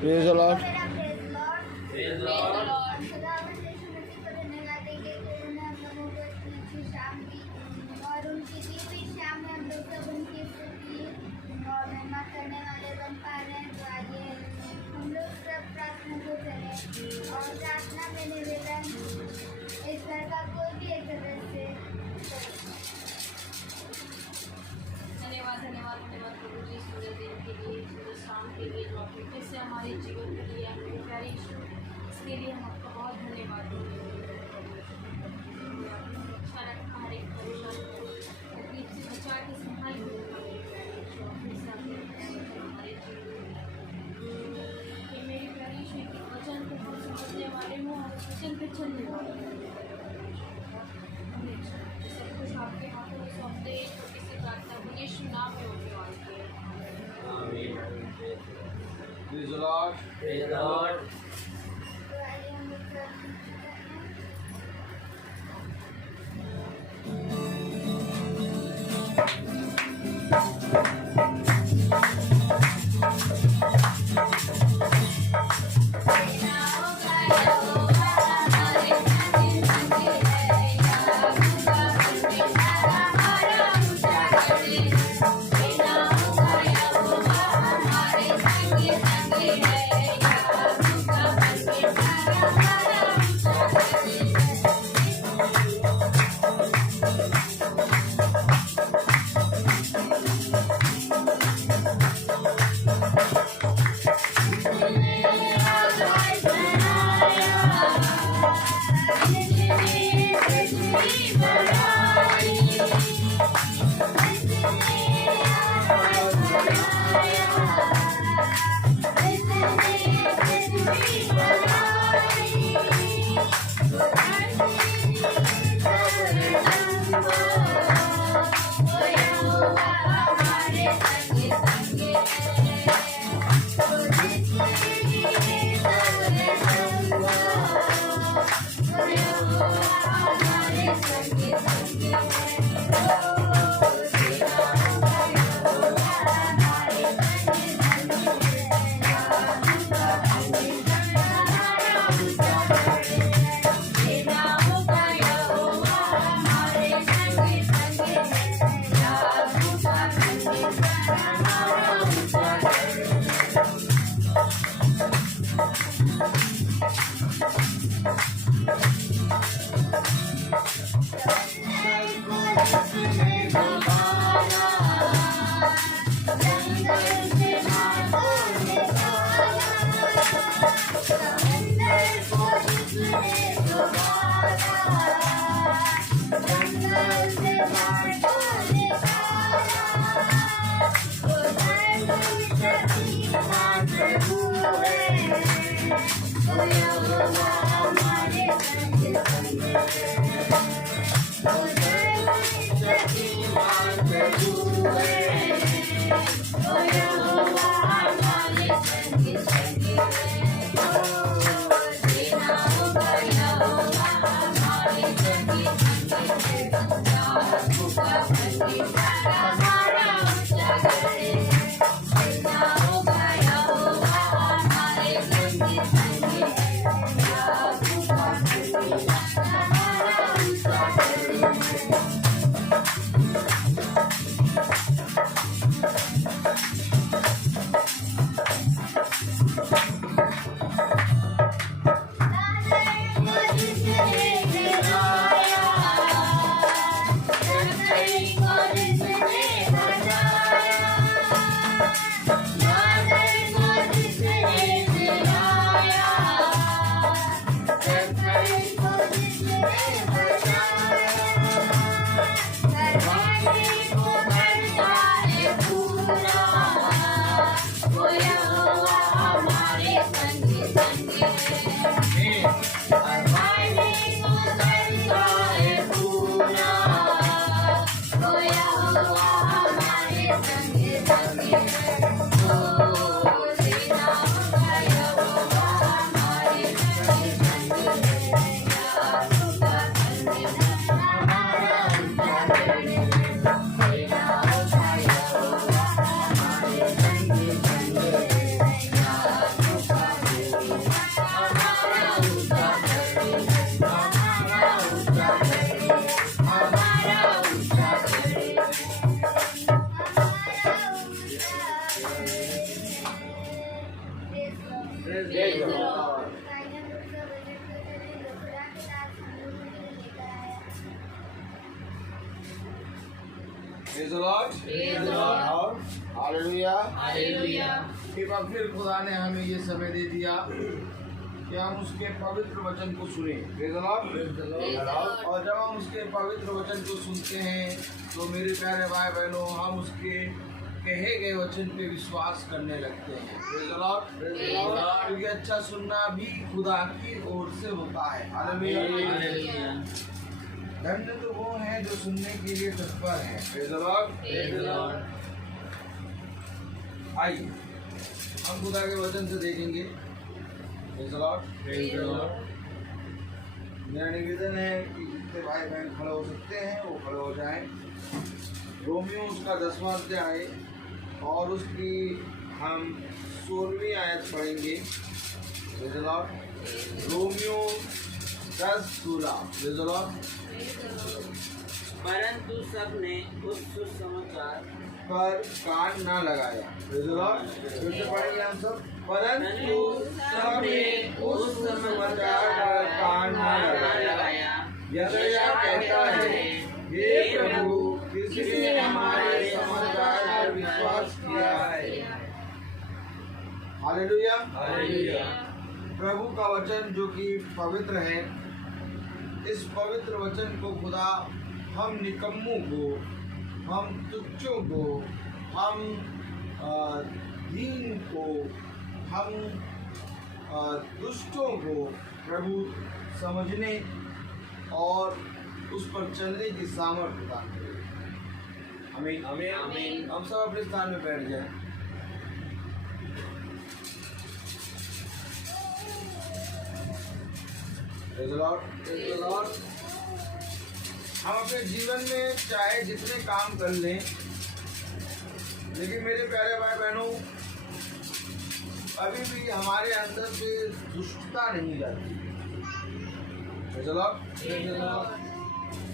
Praise the Lord. Praise the Lord. और उनकी दिव्य शाम में हम लोग सब उनकी स्तुति और महिमा करने वाले बन पा रहे हैं। तो आइए हम लोग सब प्रार्थना को करें और प्रार्थना में निवेदन इस घर का कोई भी एक सदस्य। धन्यवाद धन्यवाद धन्यवाद प्रभु जी, सुंदर दिन के लिए, सुंदर शाम के लिए, जो आपने फिर से हमारे जीवन के लिए आपके प्यारे यीशु, इसके लिए हम आपका बहुत धन्यवाद देते हैं। अच्छा रखा हर एक परेशान को तकलीफ से बचा के संभाल के हमारे प्यारे यीशु, अपने साथ हमारे जीवन कि मेरे प्यारे यीशु के वचन को हम समझने वाले हों और वचन पे चलने वाले हों। सब कुछ आपके हाथों में सौंपते हैं। छोटी सी प्रार्थना को यीशु नाम में होके मांगते हैं। Praise the Lord. Praise the Lord. तो आइए हम लोग प्रार्थना करें। Praise the Lord. गाइडर लोग का बजट को चले लोकरा के साथ हम लोगों के लिए लेकर आया। Praise the Lord. Praise the Lord. Hallelujah. Hallelujah. एक बार फिर खुदा ने हमें ये समय दे दिया कि हम उसके पवित्र वचन को सुने। Praise the Lord. Praise the Lord. और जब हम उसके पवित्र वचन को सुनते हैं तो मेरे प्यारे भाई बहनों हम उसके कहे गए वचन पे विश्वास करने लगते हैं। Praise the Lord. Praise the Lord. क्योंकि अच्छा सुनना भी खुदा की ओर से होता है। हालेलुया। धन्य तो वो हैं जो सुनने के लिए तत्पर हैं। Praise the Lord. Praise the Lord. आइए हम खुदा के वचन से देखेंगे। Praise the Lord. Praise the Lord. मेरा निवेदन है कि जितने भाई बहन खड़े हो सकते हैं वो खड़े हो जाएं। रोमियो उसका 10वां अध्याय और उसकी हम 16वीं आयत पढ़ेंगे। Praise the Lord. Romeo 10:16। Praise the Lord. परंतु सबने उस सुसमाचार पर कान ना लगाया। Praise the Lord. फिर से पढ़ेंगे हम सब। परंतु सबने उस समाचार पर कान ना लगाया। यशायाह कहता है, हे प्रभु, किसने हमारे समाचार पर विश्वास किया है? हालेलुया। हालेलुया। प्रभु का वचन जो कि पवित्र है, इस पवित्र वचन को खुदा हम निकम्मों को, हम तुच्छों को, हम दीन को, हम दुष्टों को प्रभु समझने और उस पर चलने की सामर्थ्य प्रदान करें। आमीन। आमीन। हम सब अपने स्थान में बैठ जाएं। Praise the Lord. Praise the Lord. हम अपने जीवन में चाहे जितने काम कर लें, लेकिन मेरे प्यारे भाई बहनों अभी भी हमारे अंदर से दुष्टता नहीं जाती। Praise the Lord. Praise the Lord.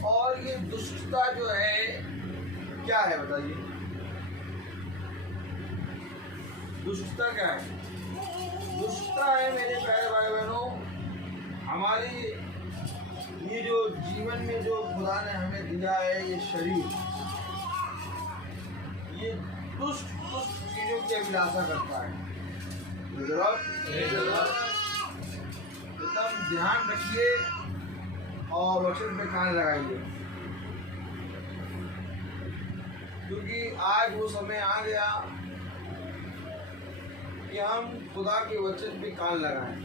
और ये दुष्टता जो है क्या है बताइए? दुष्टता क्या है? दुष्टता है मेरे प्यारे भाई बहनों हमारी ये जो जीवन में जो खुदा ने हमें दिया है ये शरीर, ये दुष्ट दुष्ट चीजों की अभिलाषा करता है। Praise the Lord. एकदम ध्यान रखिए और वचन पे कान लगाइए, क्योंकि आज वो समय आ गया कि हम खुदा के वचन पे कान लगाएं,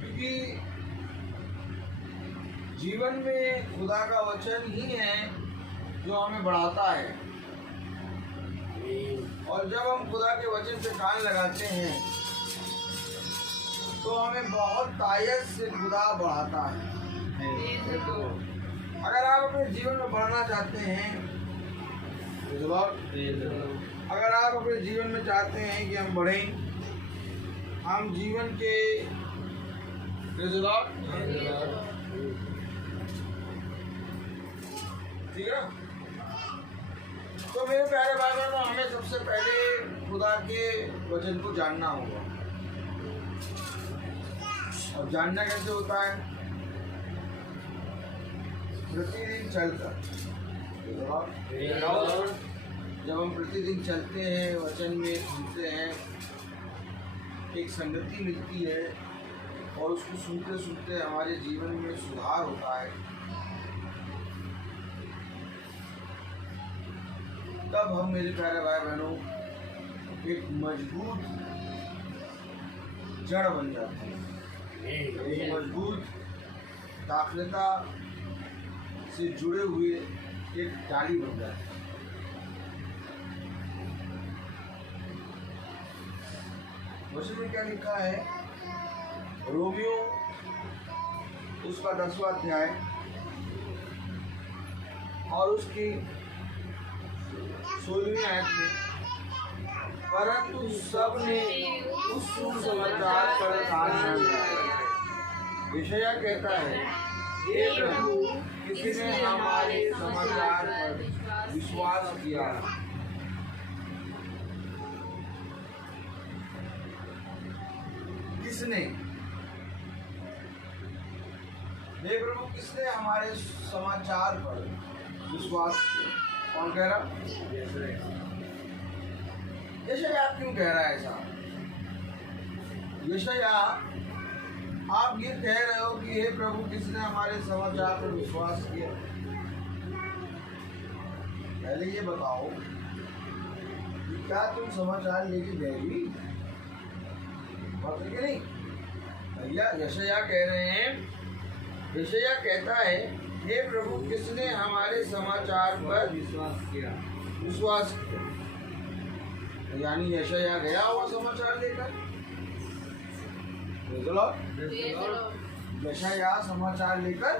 क्योंकि जीवन में खुदा का वचन ही है जो हमें बढ़ाता है। और जब हम खुदा के वचन पे कान लगाते हैं तो हमें बहुत ताकत से खुदा बढ़ाता है। अगर आप अपने जीवन में बढ़ना चाहते हैं, अगर आप अपने जीवन में चाहते हैं कि हम बढ़ें, हम जीवन के ठीक है, तो मेरे प्यारे भाई बहनों हमें सबसे पहले खुदा के वचन को जानना होगा। और जानना कैसे होता है? प्रतिदिन चलकर। जब हम प्रतिदिन चलते हैं, वचन में सुनते हैं, एक संगति मिलती है और उसको सुनते सुनते हमारे जीवन में सुधार होता है, तब हम मेरे प्यारे भाई बहनों एक मजबूत जड़ बन जाते हैं, एक मजबूत दाखलता से जुड़े हुए एक डाली बन जाते हैं। वचन में क्या लिखा है? रोमियो उसका 10वां अध्याय और उसकी 16वीं आयत में, परंतु सबने उस सुसमाचार पर कान न लगाया। यशायाह कहता है, हे प्रभु, किसने हमारे समाचार पर विश्वास किया? किसने, हे प्रभु किसने हमारे समाचार पर विश्वास किया? कौन कह रहा? यशायाह क्यों कह रहा है ऐसा? यशायाह आप ये कह रहे हो कि हे प्रभु किसने हमारे समाचार पर विश्वास किया? पहले ये बताओ कि क्या तुम समाचार लेके गए? बात है कि नहीं? भैया यशायाह कह रहे हैं, यशायाह कहता है हे प्रभु किसने हमारे समाचार पर विश्वास किया। यानी यशायाह गया हुआ समाचार लेकर। यशायाह समाचार लेकर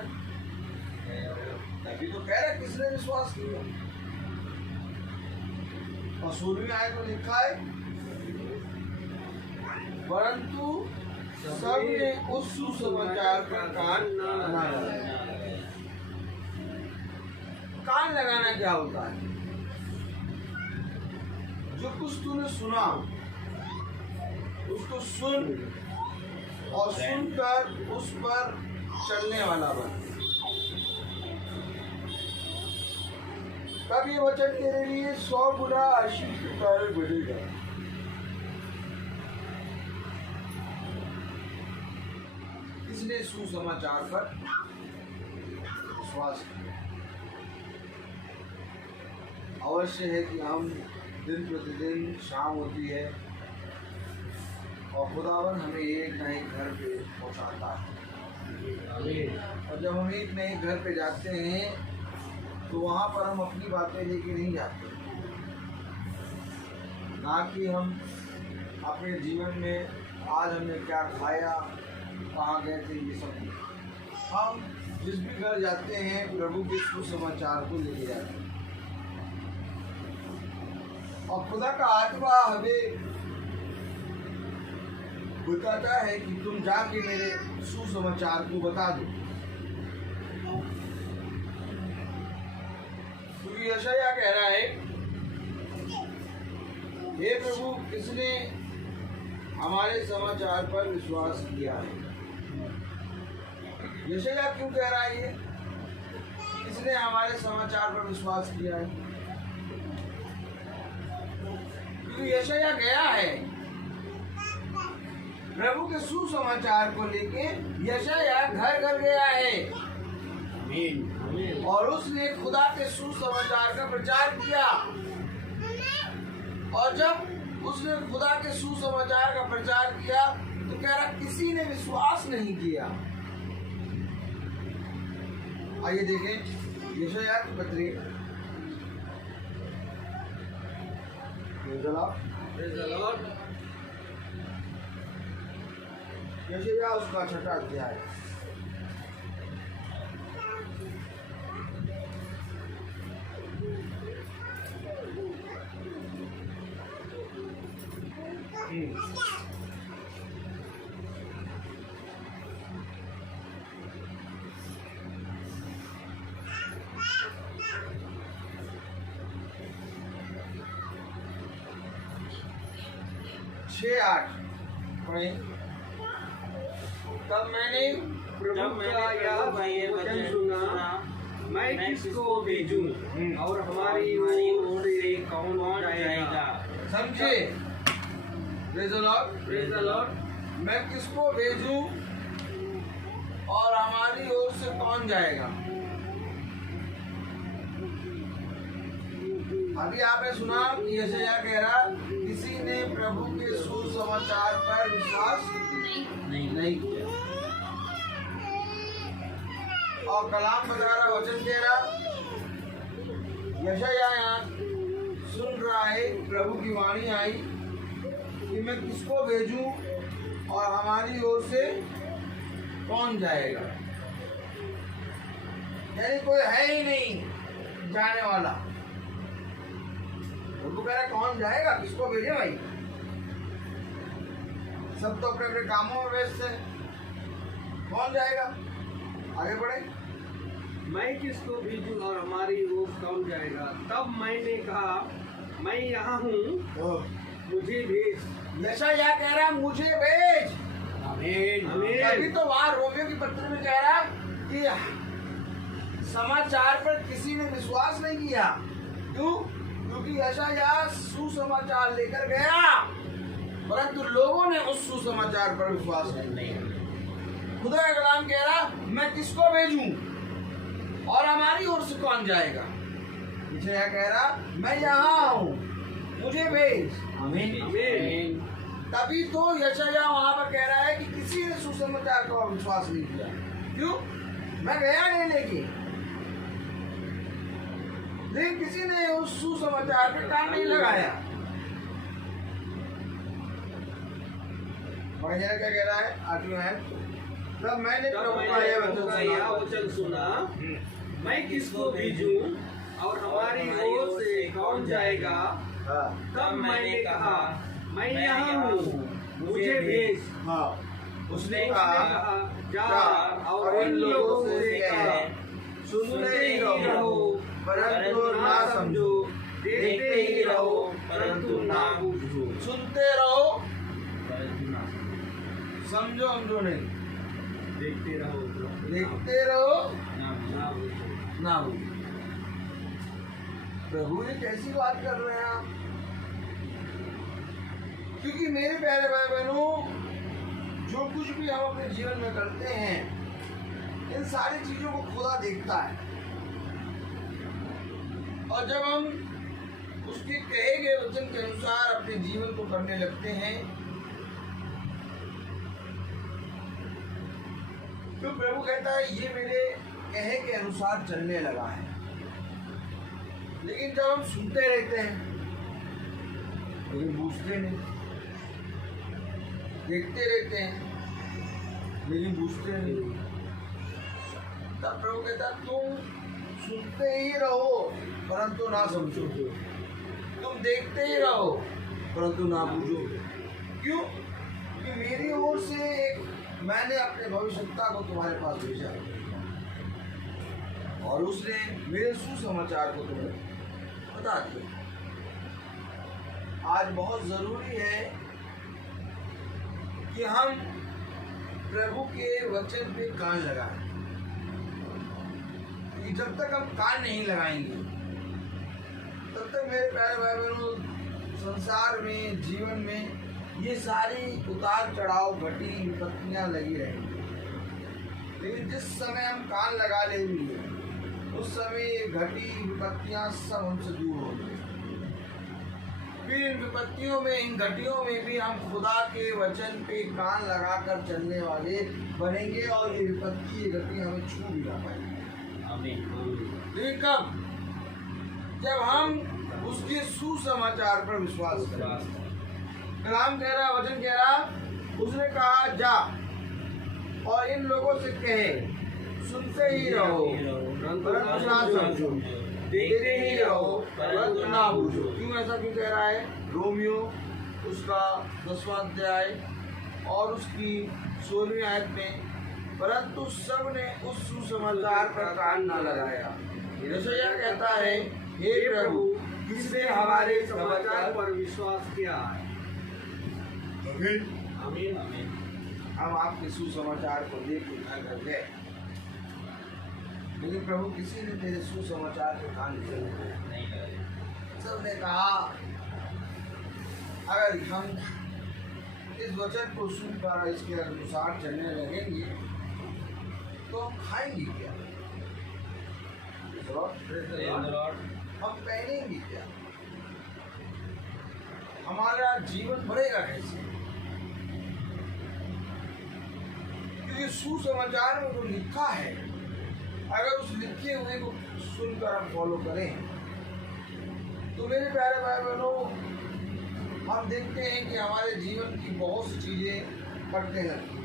अभी तो कह रहे किसने विश्वास किया। और 16वीं आयत में लिखा है परंतु सबने उस सुसमाचार पर कान न लगाया। कान लगाना क्या होता है? जो कुछ तूने सुना उसको सुन और सुनकर उस पर चलने वाला बन। तब ये वचन तेरे लिए 100 गुना आशीष के कारण बढ़ेगा। इसने सुसमाचार पर विश्वास किया। अवश्य है कि हम दिन प्रतिदिन शाम होती है और खुदावन हमें एक नए घर पे पहुंचाता है। और जब हम एक नए घर पे जाते हैं तो वहाँ पर हम अपनी बातें लेके नहीं जाते, ना कि हम अपने जीवन में आज हमने क्या खाया, कहाँ गए थे, ये सब। हम जिस भी घर जाते हैं प्रभु के सुसमाचार को लेके जाते हैं और खुदा का आत्मा हमें बताता है कि तुम जाके मेरे सुसमाचार को बता दो। क्योंकि यशायाह कह रहा है हे प्रभु किसने हमारे समाचार पर विश्वास किया है। यशायाह क्यों कह रहा है ये? किसने हमारे समाचार पर विश्वास किया है? क्योंकि यशायाह गया है प्रभु के सुसमाचार को लेके। यशायाह घर घर गया है और उसने खुदा के सुसमाचार का प्रचार किया। और जब उसने खुदा के सुसमाचार का प्रचार किया तो कह रहा किसी ने विश्वास नहीं किया। आइए देखें यशायाह की पत्री, यशायाह उसका 6वां अध्याय। छः 8 पढ़ें। तब मैंने प्रभु का यह वचन सुना, मैं किसको भेजूं और हमारी ओर से कौन जाएगा। समझे? Praise the Lord. मैं किसको भेजूं और हमारी ओर से कौन जाएगा? अभी आपने सुना कि यशायाह कह रहा किसी ने प्रभु के सुसमाचार पर विश्वास नहीं किया। और कलाम बता रहा, वचन कह रहा, यशायाह यहाँ सुन रहा है प्रभु की वाणी आई कि मैं किसको भेजूं और हमारी ओर से कौन जाएगा। यानी कोई है ही नहीं जाने वाला। प्रभु कह रहा कौन जाएगा, किसको भेजे भाई? सब तो अपने अपने कामों में व्यस्त हैं, कौन जाएगा? आगे बढ़े। मैं किसको भेजूं और हमारी ओर कौन जाएगा। तब मैंने कहा मैं यहाँ हूँ, मुझे भेज। यशायाह कह रहा मुझे भेज। आमीन अभी तो वहां रोमियो की पत्र में कह रहा कि समाचार पर किसी ने विश्वास नहीं किया। क्यों? क्योंकि यशायाह सुसमाचार लेकर गया, परंतु लोगों ने उस सुसमाचार पर विश्वास नहीं किया। खुदा का कलाम कह रहा, मैं किसको भेजूं और हमारी ओर से कौन जाएगा? यशायाह कह रहा, मैं यहाँ हूँ, मुझे भेज। आमीन आमीन। तभी तो यशायाह वहां पर कह रहा है कि किसी ने सुसमाचार का विश्वास नहीं किया। क्यों? मैं गया नहीं लेकिन किसी ने उस सुसमाचार पे कान नहीं लगाया। क्या कह रहा है? 8वां है, तब मैंने प्रभु का यह वचन सुना, मैं किसको भेजूं और हमारी ओर से कौन जाएगा? तब मैंने कहा, मैं यहाँ हूँ, मुझे भेज। हाँ, उसने कहा, जा और इन लोगों से कह, सुनते ही रहो परंतु ना समझो, देखते ही रहो परंतु ना बूझो। सुनते रहो समझो समझो नहीं, देखते रहो ना बूझो। प्रभु ये कैसी बात कर रहे हैं आप? क्योंकि मेरे प्यारे भाई बहनों, जो कुछ भी हम अपने जीवन में करते हैं, इन सारी चीजों को खुदा देखता है। और जब हम उसके कहे गए वचन के अनुसार अपने जीवन को करने लगते हैं, तो प्रभु कहता है ये मेरे कहे के अनुसार चलने लगा है। लेकिन जब हम सुनते रहते हैं लेकिन बूझते नहीं, देखते रहते हैं लेकिन बूझते नहीं, तब प्रभु कहता तुम सुनते ही रहो परंतु ना समझो, तुम देखते ही रहो परंतु ना बूझो। क्यों? कि मेरी ओर से मैंने अपने भविष्यता को तुम्हारे पास भेजा और उसने मेरे सुसमाचार को तुम्हें बता दिया। आज बहुत जरूरी है कि हम प्रभु के वचन पे कान लगाएं। जब तक हम कान नहीं लगाएंगे तब तक मेरे प्यारे भाई बहनों, संसार में, जीवन में ये सारी उतार चढ़ाव, घटी विपत्तियां लगी रहेंगी। लेकिन जिस समय हम कान लगा लेंगे उस समय ये घटी विपत्तियां सब हमसे दूर होंगी। फिर इन विपत्तियों में, इन घटियों में भी हम खुदा के वचन पे कान लगाकर चलने वाले बनेंगे और ये विपत्ति, ये घटी हमें छू भी ना पाएंगे। लेकिन कब? जब हम उसके सुसमाचार पर विश्वास करें। कलाम कह रहा, वचन कह रहा, उसने कहा जा और इन लोगों से कहे, सुनते ही रहो परंतु ना समझो, देखते ही रहो परंतु ना बूझो। क्यों ऐसा क्यों कह रहा है? रोमियो उसका 10वां अध्याय और उसकी 16वीं आयत में, परंतु सब ने उस सुसमाचार पर कान न लगाया। यशायाह कहता है, हे प्रभु, किसने हमारे समाचार पर विश्वास किया है? आमीन आमीन। हम आपके सुसमाचार को देख के घर कर गए, लेकिन प्रभु किसी ने तेरे सुसमाचार के कान नहीं लगाए। सबने कहा अगर हम इस वचन को सुनकर इसके अनुसार चलने लगेंगे तो हम खाएंगे क्या, हम पहनेंगे क्या, हमारा जीवन बढ़ेगा कैसे? क्योंकि सुसमाचार में जो लिखा है, अगर उस लिखे हुए को सुनकर हम फॉलो करें तो मेरे प्यारे भाई बहनों, हम देखते हैं कि हमारे जीवन की बहुत सी चीजें कटने लगती हैं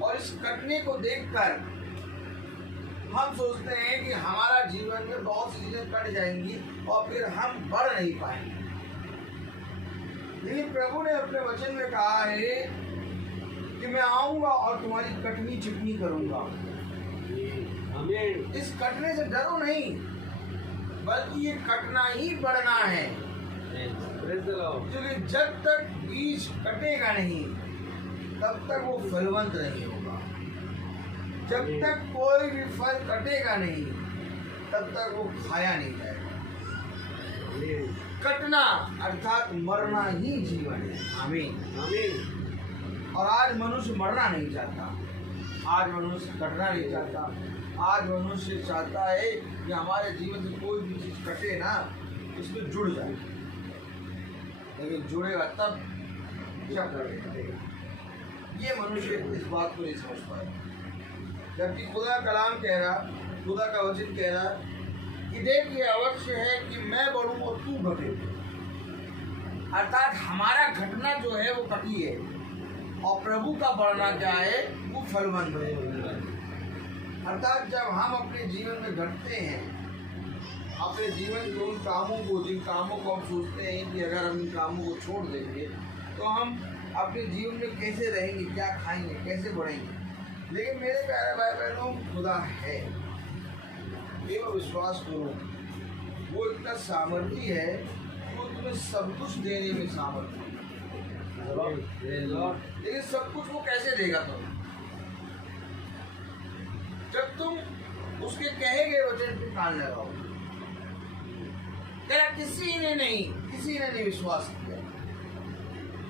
और इस कटने को देखकर हम सोचते हैं कि हमारा जीवन में बहुत सी चीजें कट जाएंगी और फिर हम बढ़ नहीं पाएंगे। लेकिन प्रभु ने अपने वचन में कहा है कि मैं आऊंगा और तुम्हारी कटनी चिकनी करूंगा। इस कटने से डरो नहीं, बल्कि ये कटना ही बढ़ना है। Praise the Lord. क्योंकि जब तक बीज कटेगा नहीं तब तक वो फलवंत नहीं होगा। जब तक कोई भी फल कटेगा नहीं तब तक वो खाया नहीं जाएगा। कटना अर्थात मरना ही जीवन है। आमीन। आमीन। और आज मनुष्य मरना नहीं चाहता, आज मनुष्य कटना नहीं चाहता, आज मनुष्य चाहता है कि हमारे जीवन में कोई भी चीज कटे ना, इसमें जुड़ जाए। लेकिन जुड़ेगा तब जब कटेगा। ये मनुष्य इस बात को नहीं समझ पाया। जबकि खुदा कलाम कह रहा, खुदा का वचन कह रहा कि देख ये अवश्य है कि मैं बढ़ूं और तू घटे। अर्थात हमारा घटना जो है वो कटी है और प्रभु का बढ़ना क्या है वो फलवंत है। अर्थात जब हम अपने जीवन में घटते हैं, अपने जीवन के उन कामों को, जिन कामों को हम सोचते हैं कि अगर हम इन कामों को छोड़ देंगे तो हम अपने जीवन में कैसे रहेंगे, क्या खाएंगे, कैसे बढ़ेंगे। लेकिन मेरे प्यारे भाई बहनों, खुदा है, ये मैं विश्वास करो, वो इतना सामर्थी है, वो तुम्हें सब कुछ देने में सामर्थी है। लेकिन सब कुछ वो कैसे देगा तुम्हें? जब तुम उसके कहे गए वचन पे कान लगाओ। तेरा किसी ने नहीं विश्वास किया।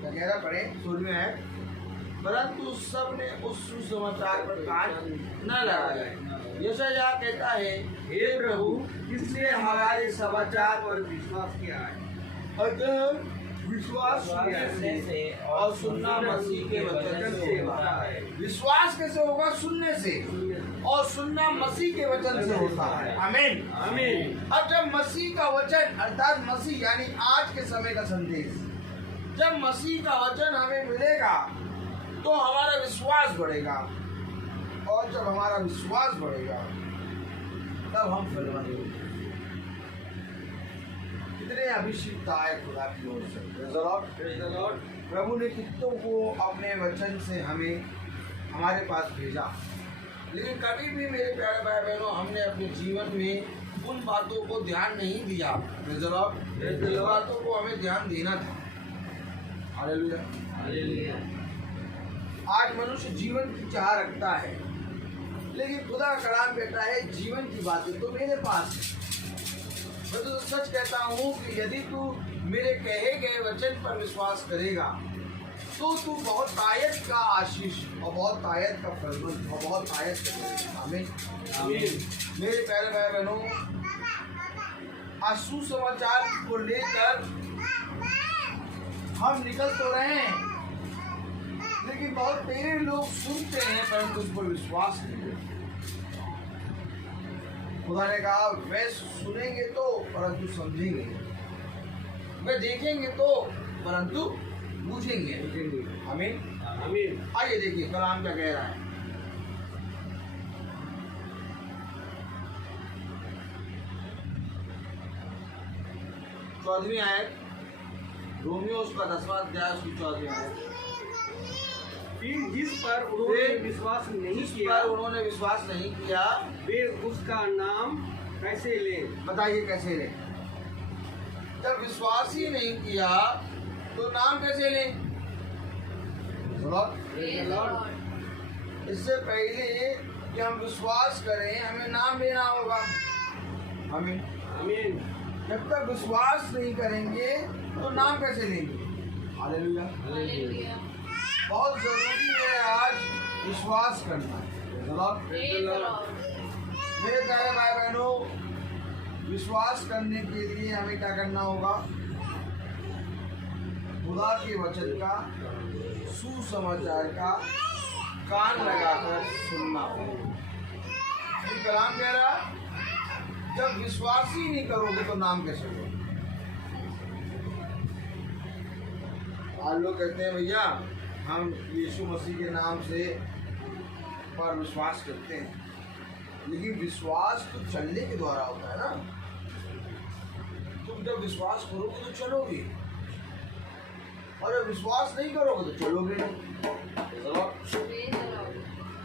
वगैरह पढ़े सुर में है, परंतु सब ने उस सुसमाचार पर कान न लगाया। यशायाह कहता है, हे प्रभु, किसने हमारे समाचार पर विश्वास किया है? अगर विश्वास सुनने से और सुनना मसीह के वचन से होता है। विश्वास कैसे होगा? सुनने से, और सुनना मसीह के वचन से होता है। आमीन। आमीन। अब जब मसीह का वचन अर्थात मसीह यानी आज के समय का संदेश, जब मसीह का वचन हमें मिलेगा तो हमारा विश्वास बढ़ेगा, और जब हमारा विश्वास बढ़ेगा तब हम फलवंत होंगे। कितने अभिषिक्त आए खुदा की ओर से। Praise the Lord। प्रभु ने कितनों को अपने वचन से हमें हमारे पास भेजा, लेकिन कभी भी मेरे प्यारे भाई बहनों हमने अपने जीवन में उन बातों को ध्यान नहीं दिया। Praise the Lord। जिन बातों को हमें ध्यान देना था। हालेलुया। हालेलुया। आज मनुष्य जीवन की चाह रखता है, लेकिन खुदा का कलाम कहता है जीवन की बातें तो मेरे पास है। मैं तो सच कहता हूँ कि यदि तू मेरे कहे गए वचन पर विश्वास करेगा तो तू बहुत आयत का आशीष और बहुत आयत का फलवंत और बहुत आयत का। आमीन। आमीन। मेरे प्यारे भाई बहनों, आज सुसमाचार को लेकर हम निकल तो रहे हैं, लेकिन बहुत तेरे लोग सुनते हैं परंतु उस पर विश्वास नहीं करते। खुदा ने कहा वे सुनेंगे तो परंतु समझेंगे, वे देखेंगे तो परंतु बूझेंगे। आमीन। आमीन। आइए देखिए कलाम क्या कह रहा है। चौदहवीं आयत, रोमियो उसका 10वां अध्याय उसकी 14वीं आयत। फिर जिस पर उन्होंने विश्वास नहीं जिस किया, पर उन्होंने विश्वास नहीं किया, वे उसका नाम कैसे लें? बताइए कैसे लें? जब विश्वास ही नहीं किया तो नाम कैसे लें? सुनो, Praise the Lord। इससे पहले कि हम विश्वास करें हमें नाम लेना होगा। आमीन। आमीन। जब तक विश्वास नहीं करेंगे तो नाम कैसे लेंगे? हालेलुया। हालेलुया। बहुत जरूरी है आज विश्वास करना। Praise the Lord। मेरे प्यारे भाई बहनों, विश्वास करने के लिए हमें क्या करना होगा? खुदा के वचन का, सुसमाचार का कान लगाकर सुनना होगा। ये कलाम कह रहा, जब विश्वास ही नहीं करोगे तो नाम कैसे लोगे? आज लोग कहते हैं भैया हम यीशु मसीह के नाम से पर विश्वास करते हैं, लेकिन विश्वास तो चलने के द्वारा होता है ना। तुम जब विश्वास करोगे तो चलोगे, और जब विश्वास नहीं करोगे तो चलोगे नहीं। Praise the Lord।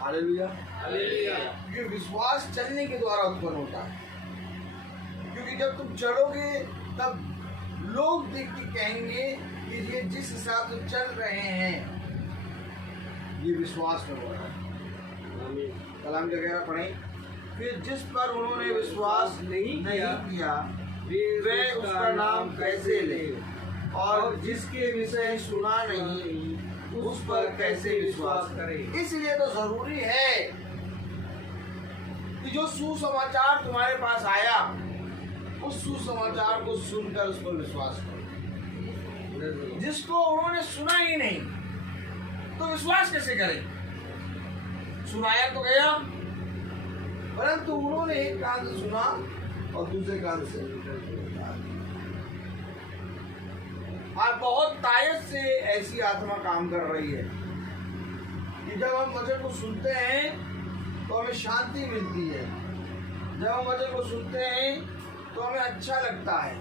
Hallelujah. Hallelujah. क्योंकि विश्वास चलने के द्वारा उत्पन्न होता है। क्योंकि जब तुम चलोगे तब लोग देख के कहेंगे कि ये जिस हिसाब से चल रहे हैं ये विश्वास में बोल रहा है। कलाम वगैरह पढ़ें। फिर जिस पर उन्होंने विश्वास नहीं किया वे उसका नाम कैसे ले, और जिसके विषय सुना नहीं उस पर कैसे विश्वास करे। इसलिए तो जरूरी है कि जो सुसमाचार तुम्हारे पास आया उस सुसमाचार को सुनकर उस पर विश्वास करो। जिसको उन्होंने सुना ही नहीं तो विश्वास कैसे करें? सुनाया तो गया, परंतु उन्होंने एक कान से सुना और दूसरे कान से। आज बहुत तायत से ऐसी आत्मा काम कर रही है कि जब हम वचन को सुनते हैं तो हमें शांति मिलती है, जब हम वचन को सुनते हैं तो हमें अच्छा लगता है,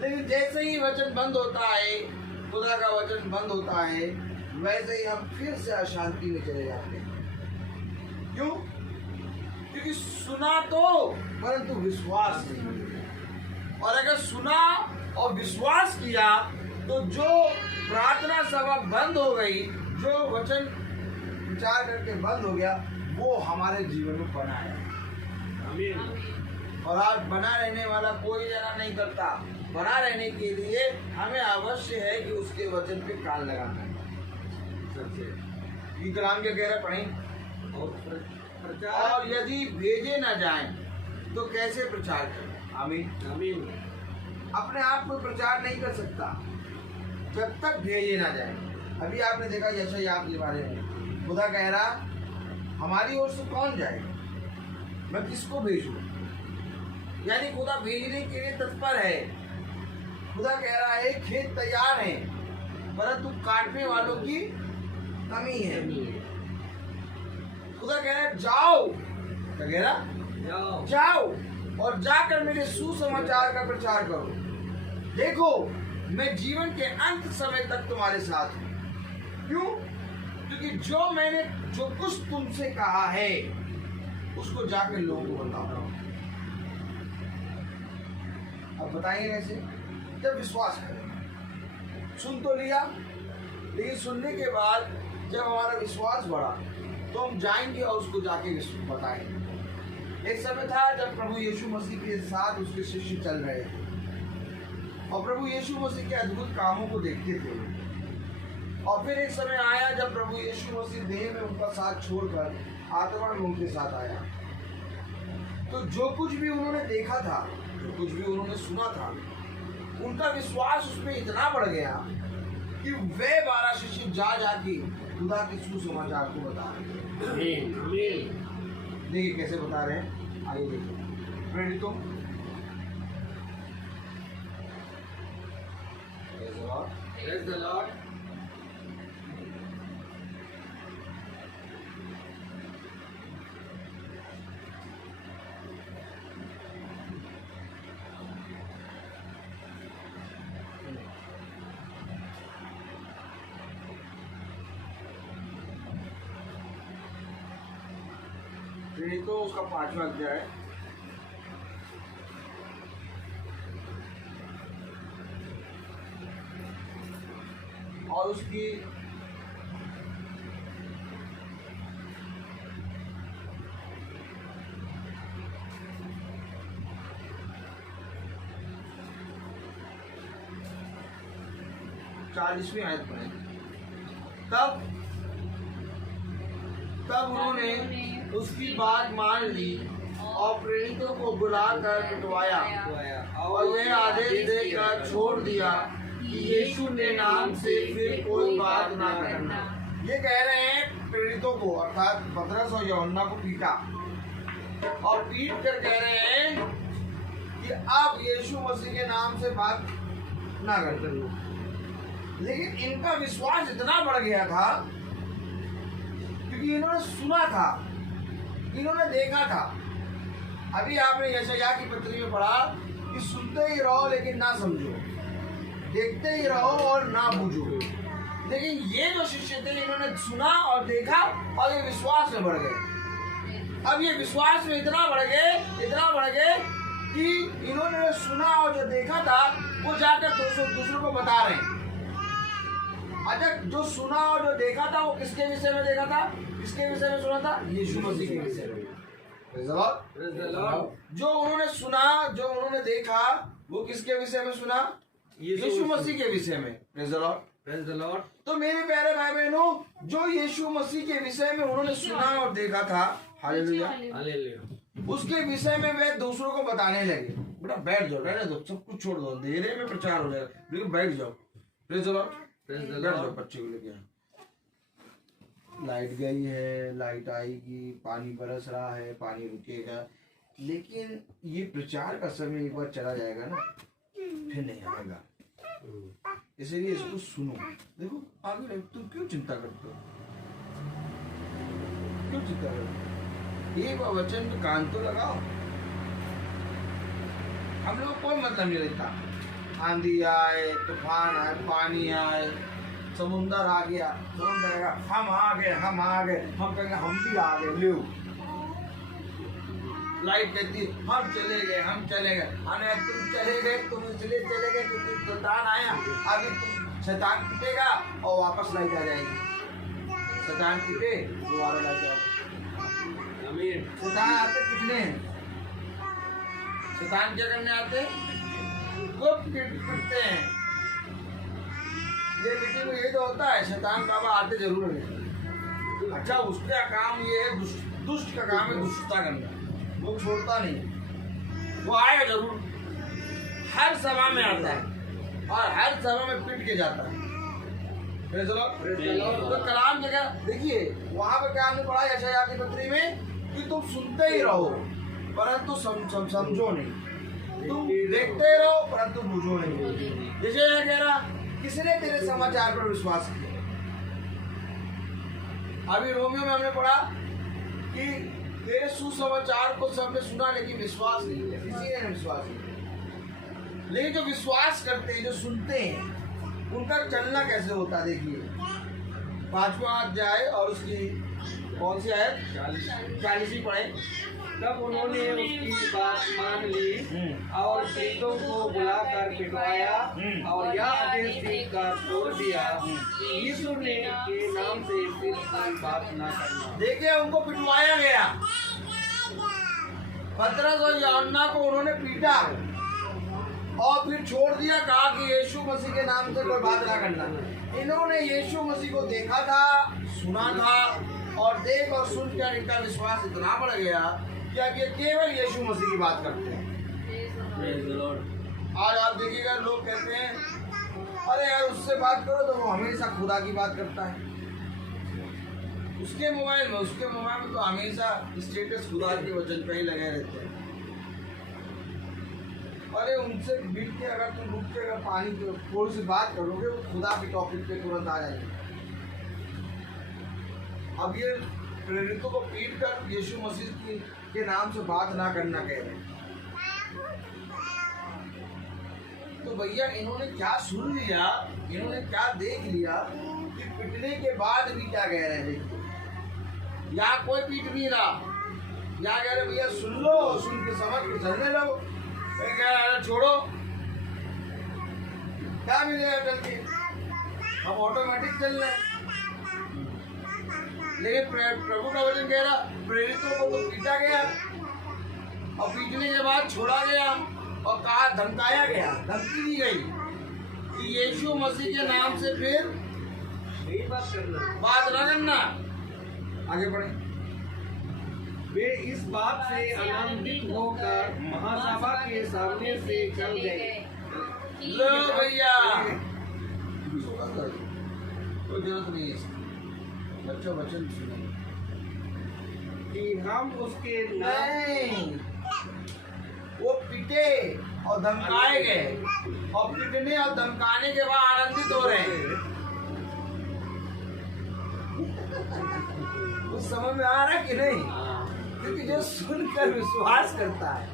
लेकिन जैसे ही वचन बंद होता है, खुदा का वचन बंद होता है, वैसे ही हम फिर से अशांति में चले जाते हैं। क्यों? क्योंकि सुना तो परंतु विश्वास नहीं। और अगर सुना और विश्वास किया तो जो प्रार्थना सभा बंद हो गई, जो वचन विचार करके बंद हो गया, वो हमारे जीवन में बना है। और आज बना रहने वाला कोई जना नहीं करता। बना रहने के लिए हमें अवश्य है कि उसके वचन पे कान लगाना है। ये कलाम के गहरा पढ़ें। और यदि भेजे न जाएं तो कैसे प्रचार करें? आमीन आमीन। अपने आप को प्रचार नहीं कर सकता जब तक भेजे ना जाए। अभी आपने देखा यशायाह के बारे में, खुदा कह रहा हमारी ओर से कौन जाए, मैं किसको भेजूं? यानी खुदा भेजने के लिए तत्पर है। खुदा कह रहा है खेत तैयार है परंतु काटने वालों की कमी है। खुदा कह रहा है जाओ, क्या कह रहा? जाओ और जाकर मेरे सुसमाचार का प्रचार करो। देखो मैं जीवन के अंत समय तक तुम्हारे साथ हूं। क्यों? क्योंकि जो कुछ तुमसे कहा है उसको जाकर लोगों को बताओ। अब बताएंगे कैसे? जब विश्वास करें। सुन तो लिया, लेकिन सुनने के बाद जब हमारा विश्वास बढ़ा तो हम जाएंगे और उसको जाके बताएंगे। एक समय था जब प्रभु यीशु मसीह के साथ उसके शिष्य चल रहे थे और प्रभु यीशु मसीह के अद्भुत कामों को देखते थे। और फिर एक समय आया जब प्रभु यीशु मसीह देह में उनका साथ छोड़कर आत्मा में उनके साथ आया। तो जो कुछ भी उन्होंने देखा था, जो कुछ भी उन्होंने सुना था, उनका विश्वास उसमें इतना बढ़ गया कि वे 12 शिष्य जाके खुदा के सुसमाचार को बता रहे हैं। देखिए कैसे बता रहे हैं, आइए देखिए। प्रेरितों Praise the Lord. प्रेरितों उसका 5वां अध्याय और उसकी 40वीं आयत पढ़ें। तब उन्होंने उसकी बात मान ली और प्रेरितों को बुलाकर पिटवाया और यह आदेश देकर छोड़ दिया कि यीशु ने नाम से फिर कोई बात ना करना। ये कह रहे हैं प्रेरितों को, अर्थात पतरस और यूहन्ना को पीटा और पीट कर कह रहे हैं कि अब यीशु मसीह के नाम से बात ना करते। लेकिन इनका विश्वास इतना बढ़ गया था क्योंकि इन्होंने सुना था, इन्होंने देखा था। अभी आपने यशायाह की पत्री में पढ़ा कि सुनते ही रहो लेकिन ना समझो, देखते ही रहो और ना बूझो। लेकिन ये जो शिष्य थे इन्होंने सुना और देखा और ये विश्वास में बढ़ गए। अब ये विश्वास में इतना बढ़ गए कि इन्होंने सुना और जो देखा था वो जाकर दूसरों को बता रहे हैं। अच्छा, जो सुना और जो देखा था वो किसके विषय में देखा था, किसके विषय में सुना था? यीशु मसीह के विषय में। Praise the Lord. Praise the Lord. जो उन्होंने सुना, जो उन्होंने देखा, वो किसके विषय में सुना? यीशु मसीह के विषय में। Praise the Lord. Praise the Lord. तो मेरे प्यारे भाई बहनों, जो यीशु मसीह के विषय में उन्होंने सुना और देखा था, हालेलुया, Hallelujah. उसके विषय में वे दूसरों को बताने लगे। बेटा बैठ जाओ, रहने दो, सब कुछ छोड़ दो, अंधेरे में प्रचार हो जाएगा, लेकिन बैठ जाओ। Praise the Lord. Praise the बैठ जाओ, Lord. बच्चे को लेके। लाइट गई है, लाइट आएगी, पानी बरस रहा है, पानी रुकेगा, लेकिन ये प्रचार का समय एक बार चला जाएगा ना, फिर नहीं आएगा। इसलिए इसको सुनो। देखो आगे नहीं, तुम क्यों चिंता करते हो? क्यों चिंता करते हो? एक बार वचन में कान तो लगाओ। हम लोग कोई मतलब नहीं रहता। आंधी आए, तूफान आए, पानी आए, समुंदर आ गया, समुंदर आएगा, हम आ गए, हम आ गए, हम कहेंगे हम भी आ गए, लो। लाइट कहती हम चले गए, हम चले गए, अरे तुम चले गए, तुम इसलिए चले गए क्योंकि शैतान आया। अभी तुम शैतान पिटेगा और वापस लाइट आ जाएगी। शैतान पिटे दोबारा लाइट आएगी। आमीन। शैतान आते पिटने, शैतान क्या करने आते? वो पिटते हैं। ये मीटिंग में ये तो होता है, शैतान बाबा आते जरूर है। अच्छा, उसका काम ये है, दुष्ट का काम है दुष्टता करना, वो छोड़ता नहीं, वो आएगा जरूर, हर सभा में आता है और हर सभा में पिट के जाता है। Praise the Lord. तो कलाम जगह देखिए, वहां पर क्या हमने पढ़ा यशायाह की पत्री में कि तुम सुनते ही रहो परंतु समझो नहीं, तुम देखते रहो परंतु बुझो नहीं। जैसे यह कह रहा, किसने तेरे समाचार पर विश्वास किया? अभी रोमियो में हमने पढ़ा कि तेरे सुसमाचार को सबने सुना लेकिन विश्वास नहीं किया, किसी ने विश्वास नहीं किया। लेकिन जो विश्वास करते हैं, जो सुनते हैं, उनका चलना कैसे होता? देखिए 5वां अध्याय और उसकी कौन सी आयत? 40 पढ़े। तब उन्होंने उसकी बात मान ली और प्रेरितों को बुलाकर पिटवाया और यह आदेश देकर छोड़ दिया कि यीशु ने के नाम से फिर कोई बात न करना। देखिए उनको पिटवाया गया, पतरस और यूहन्ना को उन्होंने पीटा और फिर छोड़ दिया, कहा कि यीशु मसीह के नाम से कोई बात ना करना। इन्होंने यीशु मसीह को देखा था, सुना था, और देख और सुनकर इनका विश्वास इतना बढ़ गया कि अब ये केवल यीशु मसीह की बात करते हैं। आज आप देखिएगा लोग कहते हैं अरे यार उससे बात करो, तो वो हमेशा खुदा की बात करता है। उसके मोबाइल में तो हमेशा स्टेटस खुदा के वचन पे ही लगे रहते हैं। अरे उनसे मिल के अगर तुम रुक के अगर पानी थोड़ी सी बात करोगे, वो खुदा के टॉपिक पे तुरंत आ जाएंगे। अब ये प्रेरितों को पीट कर यीशु मसीह के नाम से बात ना करना कह रहे हैं। तो भैया इन्होंने क्या सुन लिया, इन्होंने क्या देख लिया कि पिटने के बाद भी क्या कह रहे हैं? देखिए यहाँ कोई पीट नहीं रहा, यहाँ कह रहे भैया सुन लो, सुन के समझ के चलने लो। कह रहा छोड़ो, क्या मिलेगा चल के, हम ऑटोमेटिक चल रहे हैं। लेकिन प्रभु का वचन कह रहा प्रेरितों को तो पीटा गया और पीटने के बाद छोड़ा गया और कहा, धमकाया गया, धमकी दी गई कि यीशु मसीह के नाम से फिर बात न करना। आगे बढ़े। वे इस बात से आनंदित होकर महासभा के सामने से चल गए। लो भैया, कोई जरूरत नहीं है, बच्चों वचन सुनो कि हम उसके नहीं। वो पिटे और धमकाए गए और पिटने और धमकाने के बाद आनंदित हो रहे हैं। कुछ समझ में आ रहा है कि नहीं? क्योंकि जो सुनकर विश्वास करता है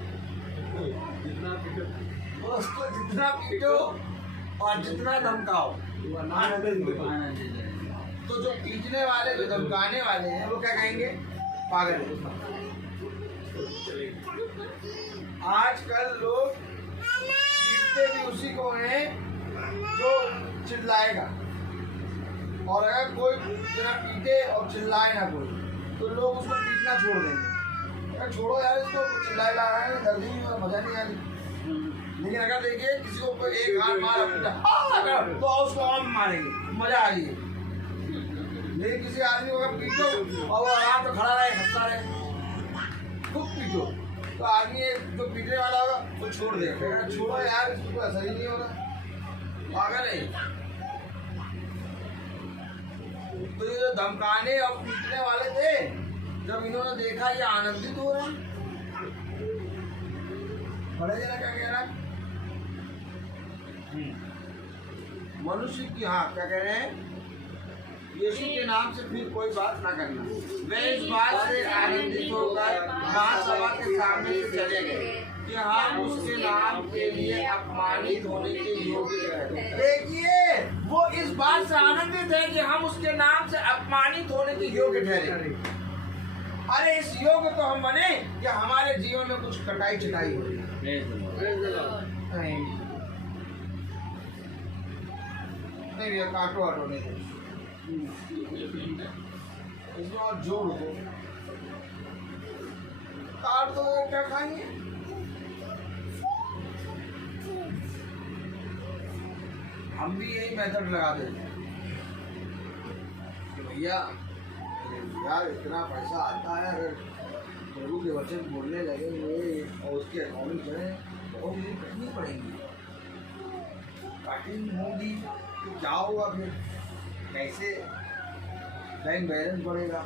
उसको जितना पीटो और जितना धमकाओ आनंदित हो। तो जो पीटने वाले, जो धमकाने वाले हैं, वो क्या कहेंगे? पागल। आजकल लोग पीटते भी उसी को हैं चिल्लाएगा, और अगर कोई बिना पीटे और चिल्लाए ना कोई, तो लोग उसको पीटना छोड़ देंगे। अगर छोड़ो यार इसको, चिल्लाए ला रहा है, दर्द ही नहीं हो रहा, मजा नहीं आ रही। लेकिन अगर देखिए किसी को कोई एक हाथ मारा पीटा तो उसको और मारेंगे, मजा आ रही है। लेकिन किसी आदमी को अगर पीटो और वो आराम से खड़ा रहे, हंसता रहे, खूब पीटो, तो आदमी जो पीटने वाला होगा वो छोड़ देगा। छोड़ो यार, इसको असर ही नहीं होगा, पागल है। तो ये जो धमकाने और पीटने वाले थे, जब इन्होंने देखा ये आनंदित हो रहे हैं। बड़े जना क्या कह रहा है मनुष्य की, हाँ क्या कह रहे हैं, यीशु के नाम से फिर कोई बात ना करना। वे इस बात से आनंदित होकर महासभा के सामने से चले गए कि हम उसके नाम के लिए अपमानित होने के योग्य हैं। देखिए वो इस बात से आनंदित है कि हम उसके नाम से अपमानित होने के योग्य ठहरे। अरे इस योग्य तो हम बने कि हमारे जीवन में कुछ कटाई चिटाई हो। नहीं भैया, काटो वाटो नहीं, इसमें और जोड़ दो, काट दो, क्या खाएंगे। हम भी यही मेथड लगा देते हैं कि भैया यार इतना पैसा आता है, अगर प्रभु के वचन बोलने लगेंगे और उसके अकॉर्डिंग करें, बहुत चीजें कटनी पड़ेंगी, कटिंग होगी तो क्या होगा, फिर कैसे बैंक बैलेंस बढ़ेगा,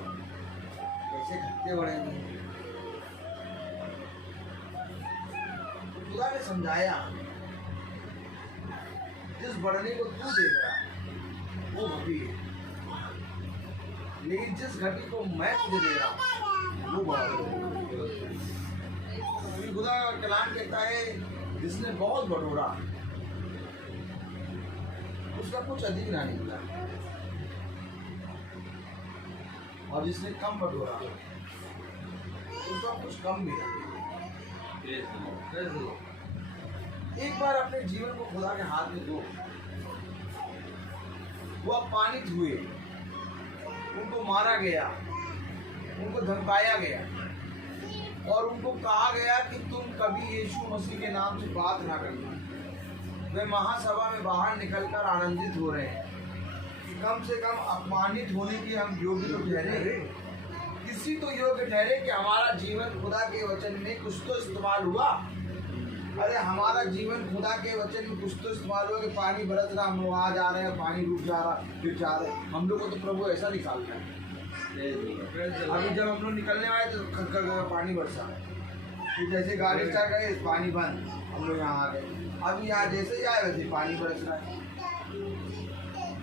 कैसे खर्चे बढ़ेंगे। तो खुदा ने समझाया, जिस बढ़ने को तू देख रहा है वो घटी है, लेकिन जिस घटी को मैं तुझे दे रहा हूँ वो बढ़ा। खुदा का कलाम कहता है, जिसने बहुत बटोरा उसका कुछ अधिक ना निकला, और जिसने कम बटोरा उसका कुछ कम मिला। एक बार अपने जीवन को खुदा के हाथ में दो। वो अपमानित हुए, उनको मारा गया, उनको धमकाया गया, और उनको कहा गया कि तुम कभी यीशु मसीह के नाम से बात ना करना। वे महासभा में बाहर निकलकर आनंदित हो रहे हैं कि कम से कम अपमानित होने की हम योग्य तो ठहरे, किसी तो योग्य ठहरे कि हमारा जीवन खुदा के वचन में कुछ तो इस्तेमाल हुआ। अरे हमारा जीवन खुदा के वचन में कुछ तो इस्तेमाल हुआ कि पानी बरस रहा, हम लोग आ जा रहे हैं, पानी रुक जा रहा, फिर जा रहे हैं। हम लोग को तो प्रभु ऐसा निकालता है। अभी जब हम लोग निकलने वाले तो खर पानी बरसा, फिर जैसे गाड़ी स्टार्ट करे पानी बंद, हम लोग यहाँ आ गए। अभी यहाँ जैसे ही आए वैसे पानी बरस रहा है।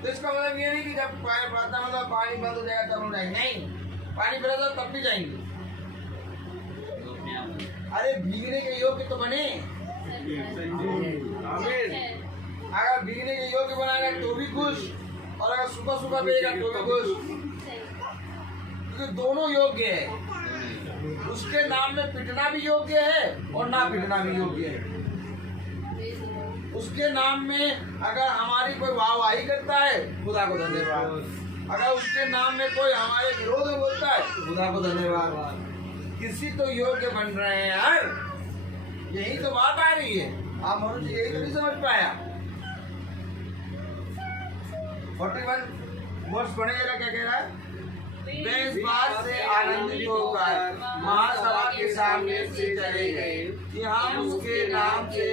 तो इसका मतलब ये नहीं कि जब प्रार्थना मतलब पानी बंद हो जाएगा तब हम जाएंगे, नहीं, पानी बरस रहा तब भी जाएंगे। अरे भीगने के योग्य तो बने, अगर भीगने के योग्य बनाएगा तो भी खुश, और अगर सुबह सुबह भेजेगा तो भी खुश, क्योंकि दोनों योग्य है। उसके नाम में पिटना भी योग्य है और ना पिटना भी योग्य है। उसके नाम में अगर हमारी कोई वाहवाही करता है, खुदा को धन्यवाद। अगर उसके नाम में कोई हमारे विरोध में बोलता है, खुदा को धन्यवाद। किसी तो योग्य बन रहे हैं यार, यही तो बात आ रही है। आप मनुष्य यही तो नहीं समझ पाया। 41 वर्ष पढ़े जरा क्या कह रहा है। वे इस बात से आनंदित होकर महासभा के सामने से चले गए कि हम उसके नाम से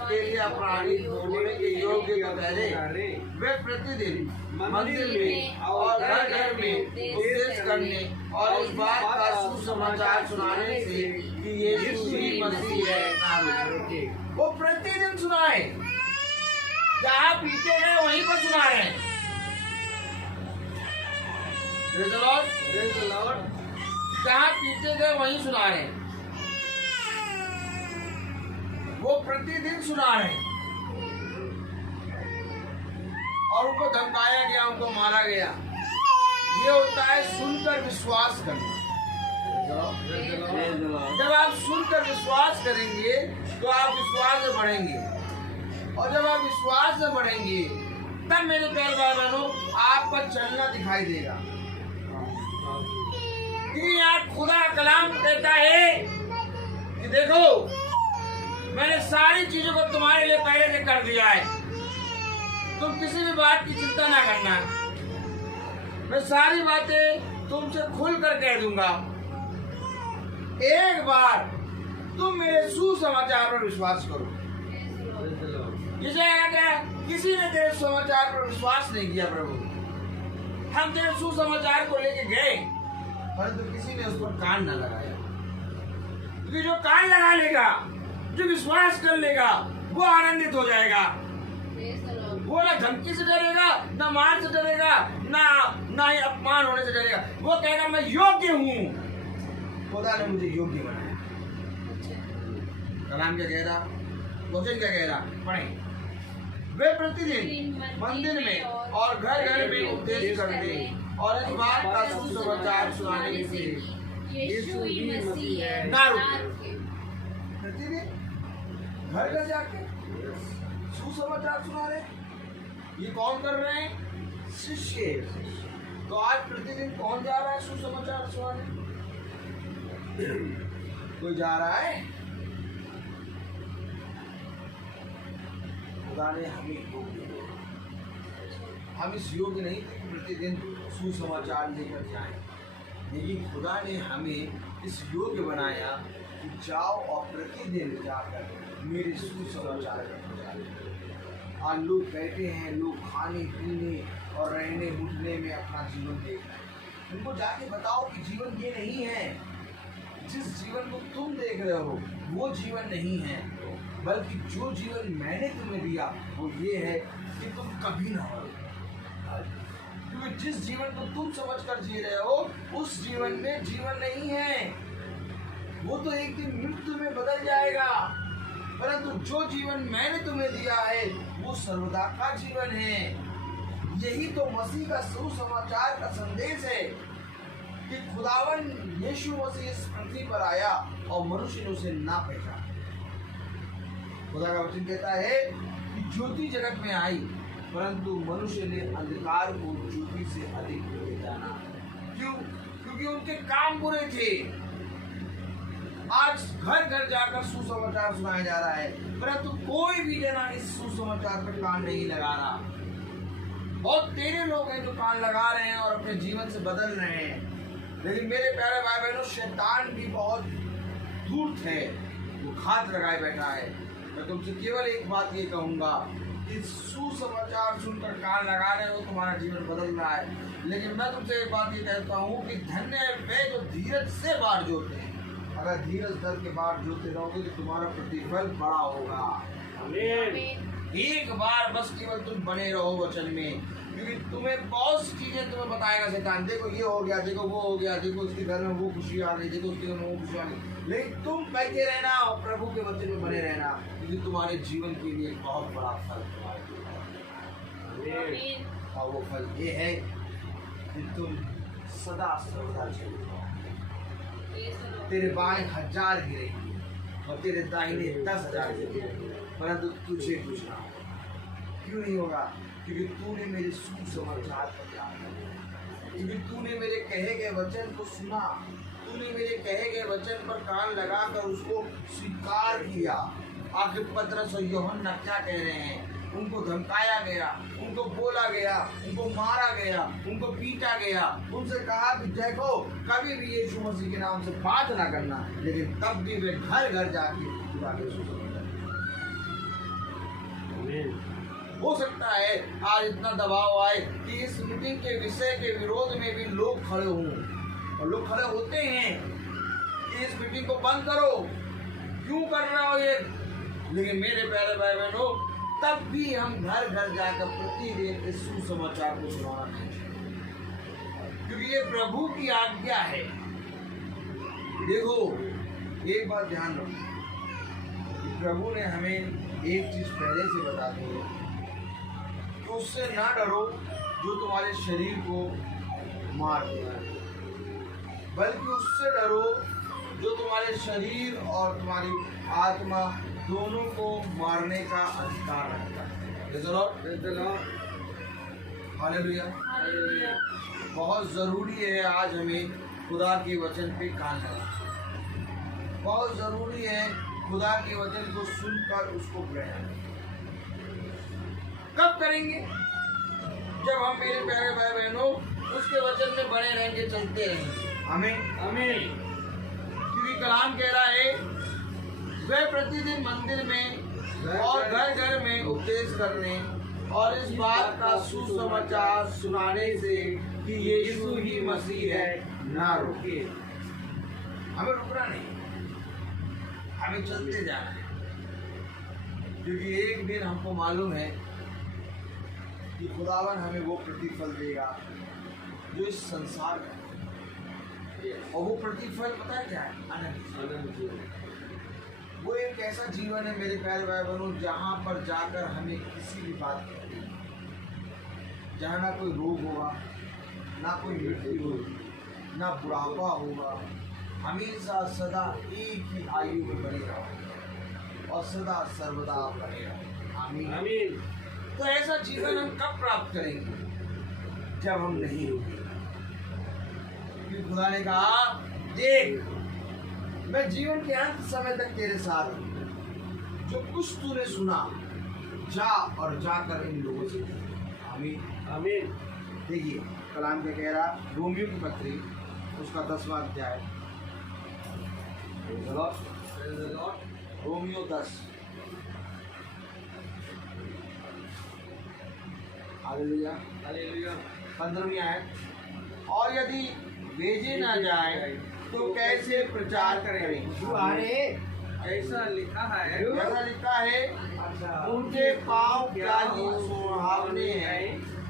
के लिए अपराधित होने के योग्य तो ठहरे। वे प्रतिदिन मंदिर में और घर घर में उपदेश करने और इस बात का सुसमाचार सुनाने से कि यीशु ही मसीह है, वो प्रतिदिन सुनाए। जहाँ पीते हैं वहीं पर सुना रहे हैं। जहाँ पीते गए वहीं सुना रहे हैं, वो प्रतिदिन सुना रहे हैं। और उनको धमकाया गया, उनको मारा गया। ये होता है सुनकर विश्वास करना। जब आप सुनकर विश्वास करेंगे तो आप विश्वास में बढ़ेंगे, और जब आप विश्वास में बढ़ेंगे तब मेरे प्यारे भाई बहनों आपका चलना दिखाई देगा। क्योंकि यहाँ खुदा कलाम कहता है कि देखो मैंने सारी चीजों को तुम्हारे लिए पहले से कर दिया है, तुम किसी भी बात की चिंता ना करना, मैं सारी बातें तुमसे खुल कर कह दूंगा। एक बार तुम मेरे सुसमाचार पर विश्वास करो। जिसे क्या किसी ने तेरे समाचार पर विश्वास नहीं किया प्रभु, हम तेरे सुसमाचार को लेके गए परंतु किसी ने उस पर कान न लगाया। क्योंकि जो कान लगा लेगा, जो विश्वास कर लेगा, वो आनंदित हो जाएगा। वो ना धमकी से डरेगा, ना मार से डरेगा, ना ही अपमान होने से डरेगा। वो कहेगा मैं योग्य हूँ, खुदा ने मुझे योग्य बनाया। कलाम क्या कह रहा, वचन क्या कह रहा, पढ़ें। वे प्रतिदिन मंदिर में और घर घर में उपदेश करते और इस बात का सुसमाचार सुनाने के लिए यीशु ही मसीह है, ना रुके। प्रतिदिन घर घर जाके सुसमाचार सुना रहे। ये कौन कर रहे हैं? शिष्य। तो आज प्रतिदिन कौन जा रहा है सुसमाचार सुनाने? कोई जा रहा है? खुदा ने हमें योग्य किया। हम इस योग्य नहीं थे कि प्रतिदिन सुसमाचार लेकर जाएं, लेकिन खुदा ने हमें इस योग्य बनाया कि जाओ और प्रतिदिन जाकर मेरे सुसमाचार करके जाओ। आज लोग बैठे हैं, लोग खाने पीने और रहने उठने में अपना जीवन देख रहे हैं। उनको जाके बताओ कि जीवन ये नहीं है। जिस जीवन को तुम देख रहे हो वो जीवन नहीं है, बल्कि जो जीवन मैंने तुम्हें दिया वो ये है कि तुम कभी ना मरो। क्योंकि जिस जीवन को तुम समझकर जी रहे हो उस जीवन में जीवन नहीं है, वो तो एक दिन मृत्यु में बदल जाएगा। परंतु जो जीवन मैंने तुम्हें दिया है वो सर्वदा का जीवन है। यही तो मसीह का सुसमाचार का संदेश है कि खुदावन यीशु मसीह इस पृथ्वी पर आया और मनुष्य ने उसे ना पहचाना। खुदा का वचन कहता है कि ज्योति जगत में आई परंतु मनुष्य ने अंधकार को ज्योति से अधिक पहचाना। क्यों? क्योंकि उनके काम बुरे थे। आज घर घर जाकर सुसमाचार सुनाया जा रहा है परंतु कोई भी जना इस सुसमाचार पर कान नहीं लगा रहा। बहुत तेरे लोग हैं जो कान लगा रहे हैं और अपने जीवन से बदल रहे हैं। लेकिन मेरे प्यारे भाई बहनों, शैतान भी बहुत धूर्त है, वो घात लगाए बैठा है। मैं तुमसे केवल एक बात ये कहूंगा कि सुसमाचार सुनकर कान लगा रहे हो, तुम्हारा जीवन बदल रहा है। लेकिन मैं तुमसे एक बात ये कहता हूँ कि धन्य है वे जो धीरज से बाढ़ जोते हैं। अगर धीरज धर के बाढ़ जोते रहोगे तो तुम्हारा प्रतिफल बड़ा होगा। एक बार बस केवल तुम बने रहो वचन में, क्योंकि तुम्हें बहुत सी चीजें तुम्हें बताएगा शैतान। देखो ये हो गया, देखो वो हो गया, देखो उसके घर में वो खुशी आ गई, देखो उसके घर में वो खुशी आ गई। लेकिन तुम बैठे रहना और प्रभु के वचन में बने रहना, क्योंकि तुम्हारे जीवन के लिए बहुत बड़ा फल तुम्हारे। और वो फल ये है कि तुम सदा सर्वदा चलो। तेरे बाएं 1000 गिरेंगे और तेरे दाहिने 10,000 गिरेंगे, परंतु तुझे कुछ ना होगा। क्यों नहीं होगा? क्योंकि तूने मेरे सुसमाचार पर ध्यान दिया, क्योंकि तूने मेरे कहे गए वचन को सुना, तूने मेरे कहे गए वचन पर कान लगाकर उसको स्वीकार किया। आखिर पतरस और यूहन्ना क्या कह रहे हैं? उनको धमकाया गया, उनको बोला गया, उनको मारा गया, उनको पीटा गया, उनसे कहा कि देखो कभी भी यीशु मसीह के नाम से बात ना करना। लेकिन तब भी वे घर घर जाके खुदा के सुसमाचार। हो सकता है आज इतना दबाव आए कि इस मीटिंग के विषय के विरोध में भी लोग खड़े हों, और लोग खड़े होते हैं कि इस मीटिंग को बंद करो, क्यों कर रहे हो ये। लेकिन मेरे प्यारे भाई बहनों, तब भी हम घर घर जाकर प्रतिदिन इस सुसमाचार को सुनाना चाहिए, क्योंकि ये प्रभु की आज्ञा है। देखो एक बात ध्यान रखो, प्रभु ने हमें एक चीज पहले से बता दी है कि उससे ना डरो जो तुम्हारे शरीर को मार देगा, बल्कि उससे डरो जो तुम्हारे शरीर और तुम्हारी आत्मा दोनों को मारने का अधिकार रखता है। हालेलुया। हालेलुया। बहुत ज़रूरी है आज हमें खुदा के वचन पे कान लगाना। बहुत ज़रूरी है खुदा के वचन को सुनकर उसको ग्रहण। कब करेंगे? जब हम, मेरे प्यारे भाई बहनों, उसके वचन में बने रहेंगे, चलते रहेंगे। आमीन आमीन। क्योंकि कलाम कह रहा है वह प्रतिदिन मंदिर में और घर घर में उपदेश करने और इस बात का सुसमाचार सुनाने से कि यीशु ही मसीह है ना रुके। हमें रुकना नहीं, हमें चलते जाना है, क्योंकि एक दिन हमको मालूम है कि खुदावन हमें वो प्रतिफल देगा जो इस संसार का है। और वो प्रतिफल पता है क्या है? आनंद। वो एक ऐसा जीवन है मेरे प्यारे भाई बहनों, जहाँ पर जाकर हमें किसी भी बात की, जहाँ ना कोई रोग होगा, ना कोई मृत्यु होगी, ना बुढ़ापा होगा, हमेशा सदा एक ही आयु में बने रहो और सदा सर्वदा बने रहो। आमीन आमीन। तो ऐसा जीवन हम कब प्राप्त करेंगे? जब हम नहीं होंगे। क्योंकि खुदा ने कहा, देख मैं जीवन के अंत समय तक तेरे साथ हूँ। जो कुछ तूने सुना जा और जाकर इन लोगों से। आमीन आमीन। देखिए कलाम क्या कह रहा, रोमियो की पत्री उसका 10वां अध्याय, रोमियो 10। हालेलुया। हालेलुया। 15वीं आयत। और यदि भेजे ना जाए तो कैसे प्रचार करें? ऐसा लिखा है, ऐसा लिखा है, उनके पाँव क्या ही सुहावने हैं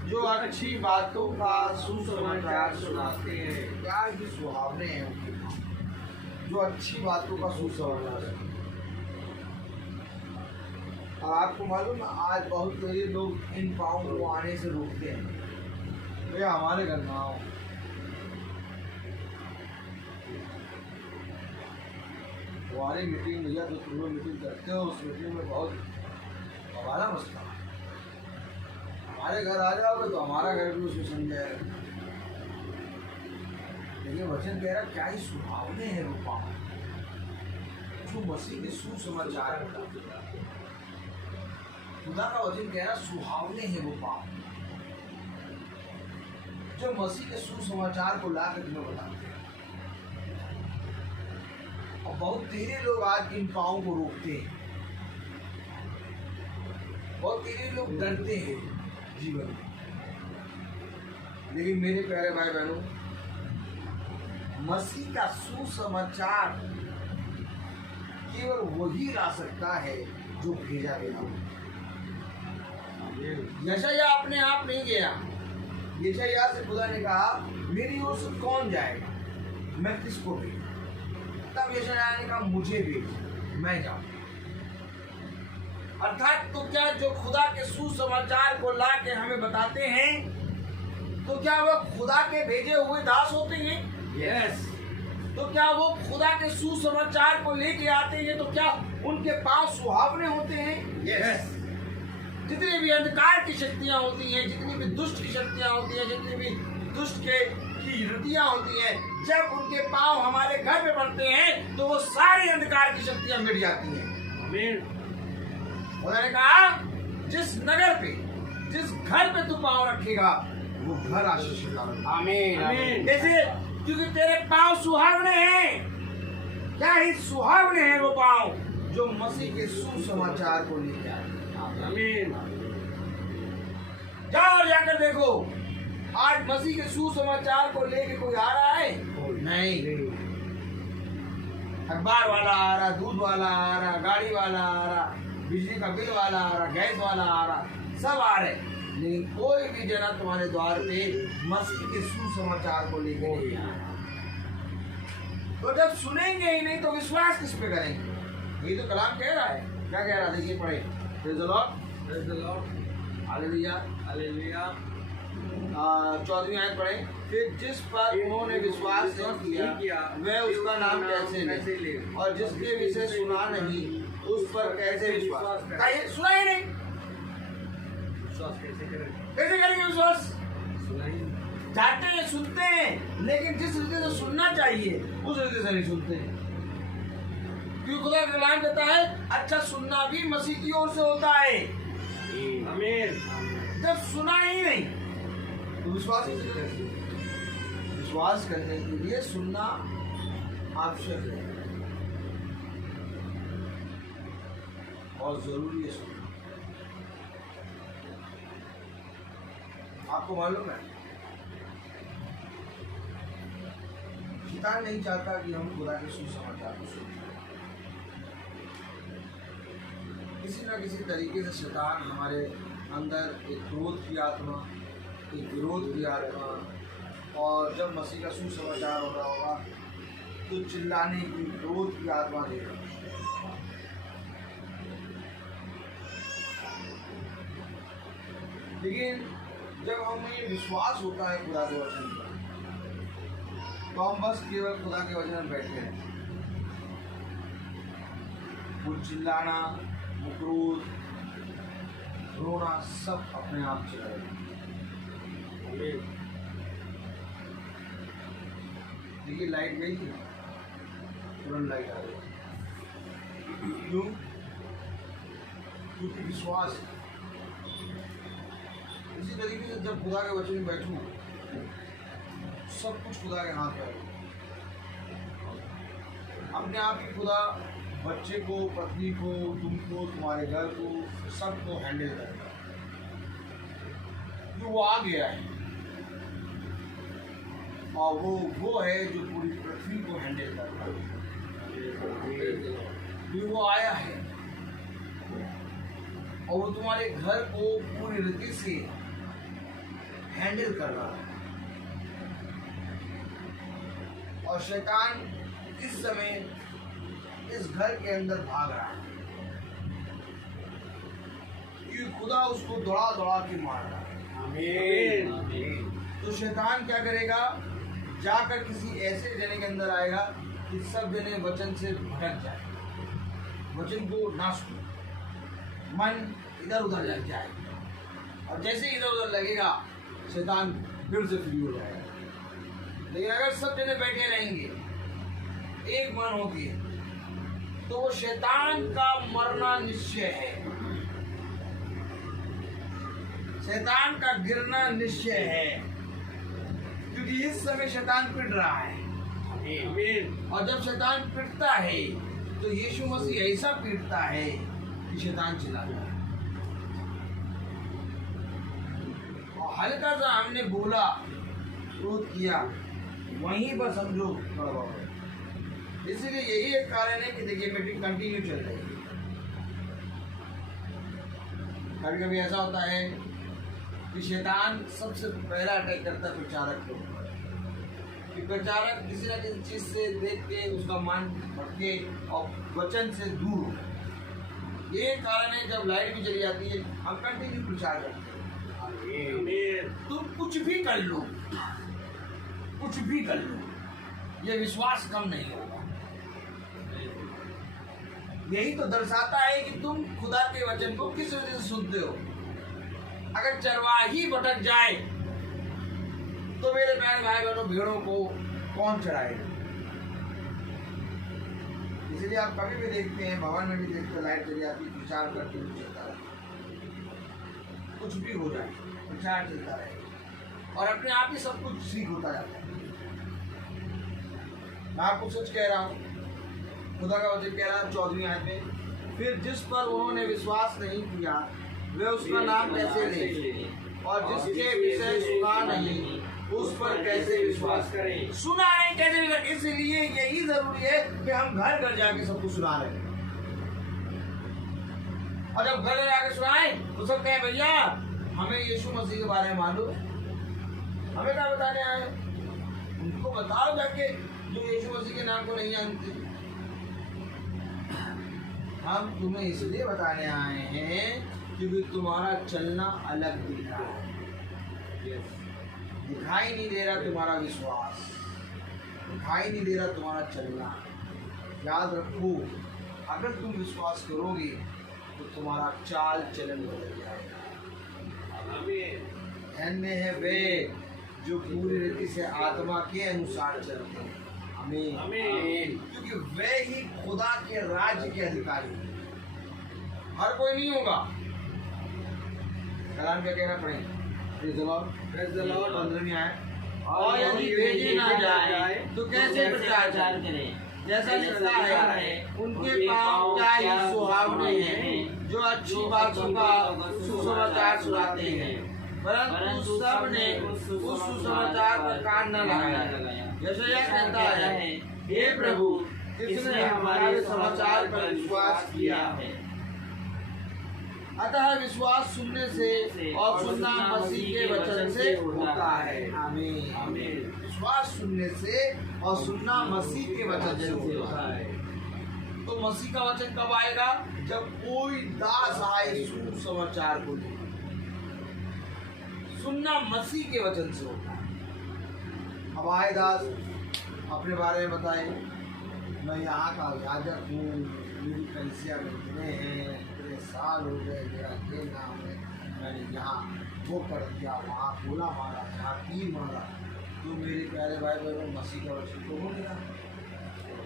जो अच्छी बातों का सुसमाचार सुनाते हैं। क्या ही सुहावने हैं उनके पाँव जो अच्छी बातों का सुसमाचार। और आपको मालूम है आज बहुत सारे लोग इन पाँव को आने से रोकते हैं, भैया हमारे घर में आओ। हमारी मीटिंग भैया जो तुम लोग मीटिंग करते हो उस मीटिंग में बहुत हमारा मसला है, हमारे घर आ जाओगे तो हमारा घर भी उसमें समझ जाएगा। लेकिन वचन कह रहा क्या ही सुहावने हैं वो पाँव जो मसीह के सुसमाचार। खुदा का वचन कह रहा सुहावने हैं वो पाँव जो मसीह के सुसमाचार को लाकर तुम्हें बताते हैं। और बहुत तेरे लोग आज इन पाँव को रोकते हैं, बहुत तेरे लोग डरते हैं जीवन में। लेकिन मेरे प्यारे भाई बहनों, मसीह का सुसमाचार केवल वही ला सकता है जो भेजा गया हो। यशायाह अपने आप नहीं गया। यशायाह से खुदा ने कहा मेरी ओर से कौन जाएगा, मैं किसको भेजूं? तब यशायाह ने कहा मुझे भेज, मैं जाऊं। अर्थात तो क्या जो खुदा के सुसमाचार को ला के हमें बताते हैं, तो क्या वो खुदा के भेजे हुए दास होते हैं? यस। तो क्या वो खुदा के सुसमाचार को लेके आते हैं, तो क्या उनके पांव सुहावने होते हैं? यस। जितनी भी अंधकार की शक्तियां होती हैं, जितनी भी दुष्ट की शक्तियां होती हैं, जितनी भी दुष्ट की वृत्तियां होती हैं, जब उनके पांव हमारे घर में पड़ते हैं तो वो सारी अंधकार की शक्तियां मिट जाती हैं। आमीन। उन्होंने कहा जिस नगर पे, जिस घर पे तू पांव रखेगा वो घर आशीष का। आमीन आमीन। कैसे? क्योंकि तेरे पांव सुहावने हैं। क्या ही सुहावने हैं वो पांव जो मसीह के सुसमाचार को लेके आए। आमीन। जाओ और जाकर देखो, आज मसीह के सुसमाचार को लेके कोई आ रहा है? नहीं। अखबार वाला आ रहा, दूध वाला आ रहा, गाड़ी वाला आ रहा, बिजली का बिल वाला आ रहा, गैस वाला आ रहा, सब आ रहे, लेकिन कोई भी जना तुम्हारे द्वार पे मसीह के सुसमाचार को लेके नहीं आ रहा। तो जब सुनेंगे ही नहीं तो विश्वास किस पे करेंगे? ये तो कलाम कह रहा है। क्या कह रहा है? देखिए पढ़े। Praise the Lord. Praise the Lord. Hallelujah. Hallelujah. 14वीं आयत पढ़े। फिर जिस पर उन्होंने विश्वास नहीं किया वह उसका नाम कैसे ले, और जिसके विषय सुना नहीं उस पर कैसे विश्वास करे? सुना ही नहीं, विश्वास कैसे करें? कैसे करेंगे विश्वास? सुनाइए। चाहते हैं, सुनते हैं, लेकिन जिस रीति से सुनना चाहिए उस रीति से नहीं सुनते हैं। क्योंकि खुदा का कलाम कहता है अच्छा सुनना भी मसीह की ओर से होता है। आमीन। जब सुना ही नहीं तो विश्वास कैसे करेंगे? विश्वास करने के लिए सुनना आवश्यक है और जरूरी है सुनना। आपको मालूम है शैतान नहीं चाहता कि हम खुदा के सुसमाचार को सुनें। किसी ना किसी तरीके से शैतान हमारे अंदर एक क्रोध की आत्मा, एक विरोध की आत्मा, और जब मसीह का सुसमाचार हो रहा होगा तो चिल्लाने की, क्रोध की आत्मा देगा। लेकिन जब हमें विश्वास होता है खुदा के वचन पर, तो हम बस केवल खुदा के वचन में बैठे हैं। वो चिल्लाना, वो क्रोध, रोना सब अपने आप चला जाएगा। देखिए लाइट गई थी, तुरंत लाइट आ गई। क्यों? क्योंकि विश्वास है। इसी तरीके से जब खुदा के वचन में बैठूं, सब कुछ खुदा के हाथ में है। अपने आप ही खुदा बच्चे को, पत्नी को, तुमको, तुम्हारे घर को, सबको हैंडल करेगा। जो वो आ गया है और वो है जो पूरी पृथ्वी को हैंडल करता है। जो वो आया है और वो तुम्हारे घर को पूरी रीति से हैंडल कर रहा है। और शैतान इस समय इस घर के अंदर भाग रहा है क्योंकि खुदा उसको दौड़ा दौड़ा के मार रहा है। आमीन। तो शैतान क्या करेगा? जाकर किसी ऐसे जने के अंदर आएगा कि सब जने वचन से भटक जाए, वचन को ना सुने, मन इधर उधर लग जाए, और जैसे इधर उधर लगेगा शैतान फिर से फ्री हो जाएगा। लेकिन अगर सब जने बैठे रहेंगे एक मन होके, तो वो शैतान का मरना निश्चय है, शैतान का गिरना निश्चय है। क्योंकि इस समय शैतान पिट रहा है। आमीन। और जब शैतान पिटता है तो यीशु मसीह ऐसा पीटता है कि शैतान चिल्लाता है। और हल्का सा हमने बोला, क्रोध किया, वहीं पर समझो खड़ा हो गए। इसीलिए यही एक कारण है कि देखिए मीटिंग कंटिन्यू चल रही है। कभी कभी ऐसा होता है कि शैतान सबसे पहला अटैक करता है प्रचारक के ऊपर, कि प्रचारक किसी न किसी चीज से देख के उसका मन भटके और वचन से दूर हो। ये कारण है जब लाइट भी चली जाती है हम कंटिन्यू प्रचार करते हैं। आमीन। तुम कुछ भी कर लो, कुछ भी कर लो, ये विश्वास कम नहीं होगा। यही तो दर्शाता है कि तुम खुदा के वचन को किस वजह से सुनते हो। अगर चरवाही भटक जाए तो मेरे प्यारे भाई बहनों, भेड़ों को कौन चराएगा? इसलिए आप कभी भी देखते हैं, भवन में भी देखते, लाइट चली जाती, प्रचार करते हुए चलता रहे, कुछ भी हो जाए प्रचार चलता रहे और अपने आप ही सब कुछ ठीक होता जाता है। मैं आपको सच कह रहा हूँ, खुदा का वचन कह रहा है 14वीं आयत में, फिर जिस पर उन्होंने विश्वास नहीं किया वे उसका नाम कैसे लें, और जिसके विषय सुना नहीं उस पर कैसे विश्वास करें। सुना नहीं कैसे विश्वास? इसलिए यही जरूरी है कि हम घर घर जाके सबको सुना रहे हैं। और जब घर जाके सुनाए तो सब कहें भैया हमें यीशु मसीह के बारे में मालूम, हमें क्या बताने आए? उनको बताओ जाके जो यीशु मसीह के नाम को नहीं जानते। हम तुम्हें इसलिए बताने आए हैं क्योंकि तुम्हारा चलना अलग दिख रहा है। दिखाई नहीं दे रहा तुम्हारा विश्वास, दिखाई नहीं दे रहा तुम्हारा चलना। याद रखो, अगर तुम विश्वास करोगे तो तुम्हारा चाल चलन बदल जाएगा। धन्य है वे जो पूरी रीति से आत्मा के अनुसार चलते हैं। आमीन। क्योंकि वे ही खुदा के राज्य के अधिकारी हैं। हर कोई नहीं होगा। कलाम क्या कहना पड़ेगा? Praise the Lord. 15वीं आयत। और यदि भेजे ना जाए तो कैसे प्रचार करें? जैसा लिखा है, उनके पाँव क्या ही सुहावने हैं जो अच्छी बातों का सुसमाचार सुनाते हैं, परंतु सब ने उस सुसमाचार पर कान न लगाया। यशायाह कहता है, हे प्रभु, किसने हमारे समाचार पर विश्वास किया है? अतः विश्वास सुनने से और सुनना मसीह के वचन से होता है। आमीन। विश्वास सुनने से और सुनना मसीह के वचन से होता है। तो मसीह का वचन कब आएगा? जब कोई दास आए सुसमाचार को लेकर। सुनना मसीह के वचन से होता है। अब आए दास अपने बारे में बताए, मैं यहाँ का याजक हूँ, मेरी कलीसिया में इतने हैं, इतने साल हो गए, मेरा ये नाम है, मैंने यहाँ वो कर दिया, वहाँ गोला मारा, यहाँ तीर मारा। तो मेरे प्यारे भाई बहनों, मसीह का वचन तो हो गया।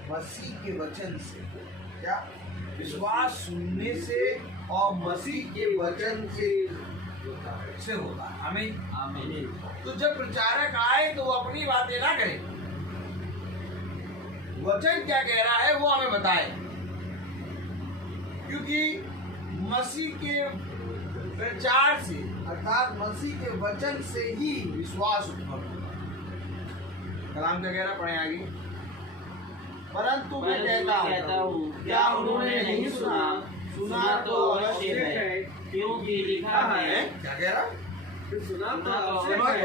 मसीह के वचन से क्या? विश्वास सुनने से और मसीह के वचन से होता है। आमीन। तो जब प्रचारक आए तो वो अपनी बातें ना करें, वचन क्या कह रहा है वो हमें बताए, क्योंकि मसीह के प्रचार से अर्थात मसीह के वचन से ही विश्वास उत्पन्न होता है। कलाम क्या कह रहा, पढ़े आगे। परंतु मैं कहता हूँ, क्या उन्होंने नहीं सुना तो अवश्य है, क्योंकि लिखा है। क्या कह रहा? सुना तो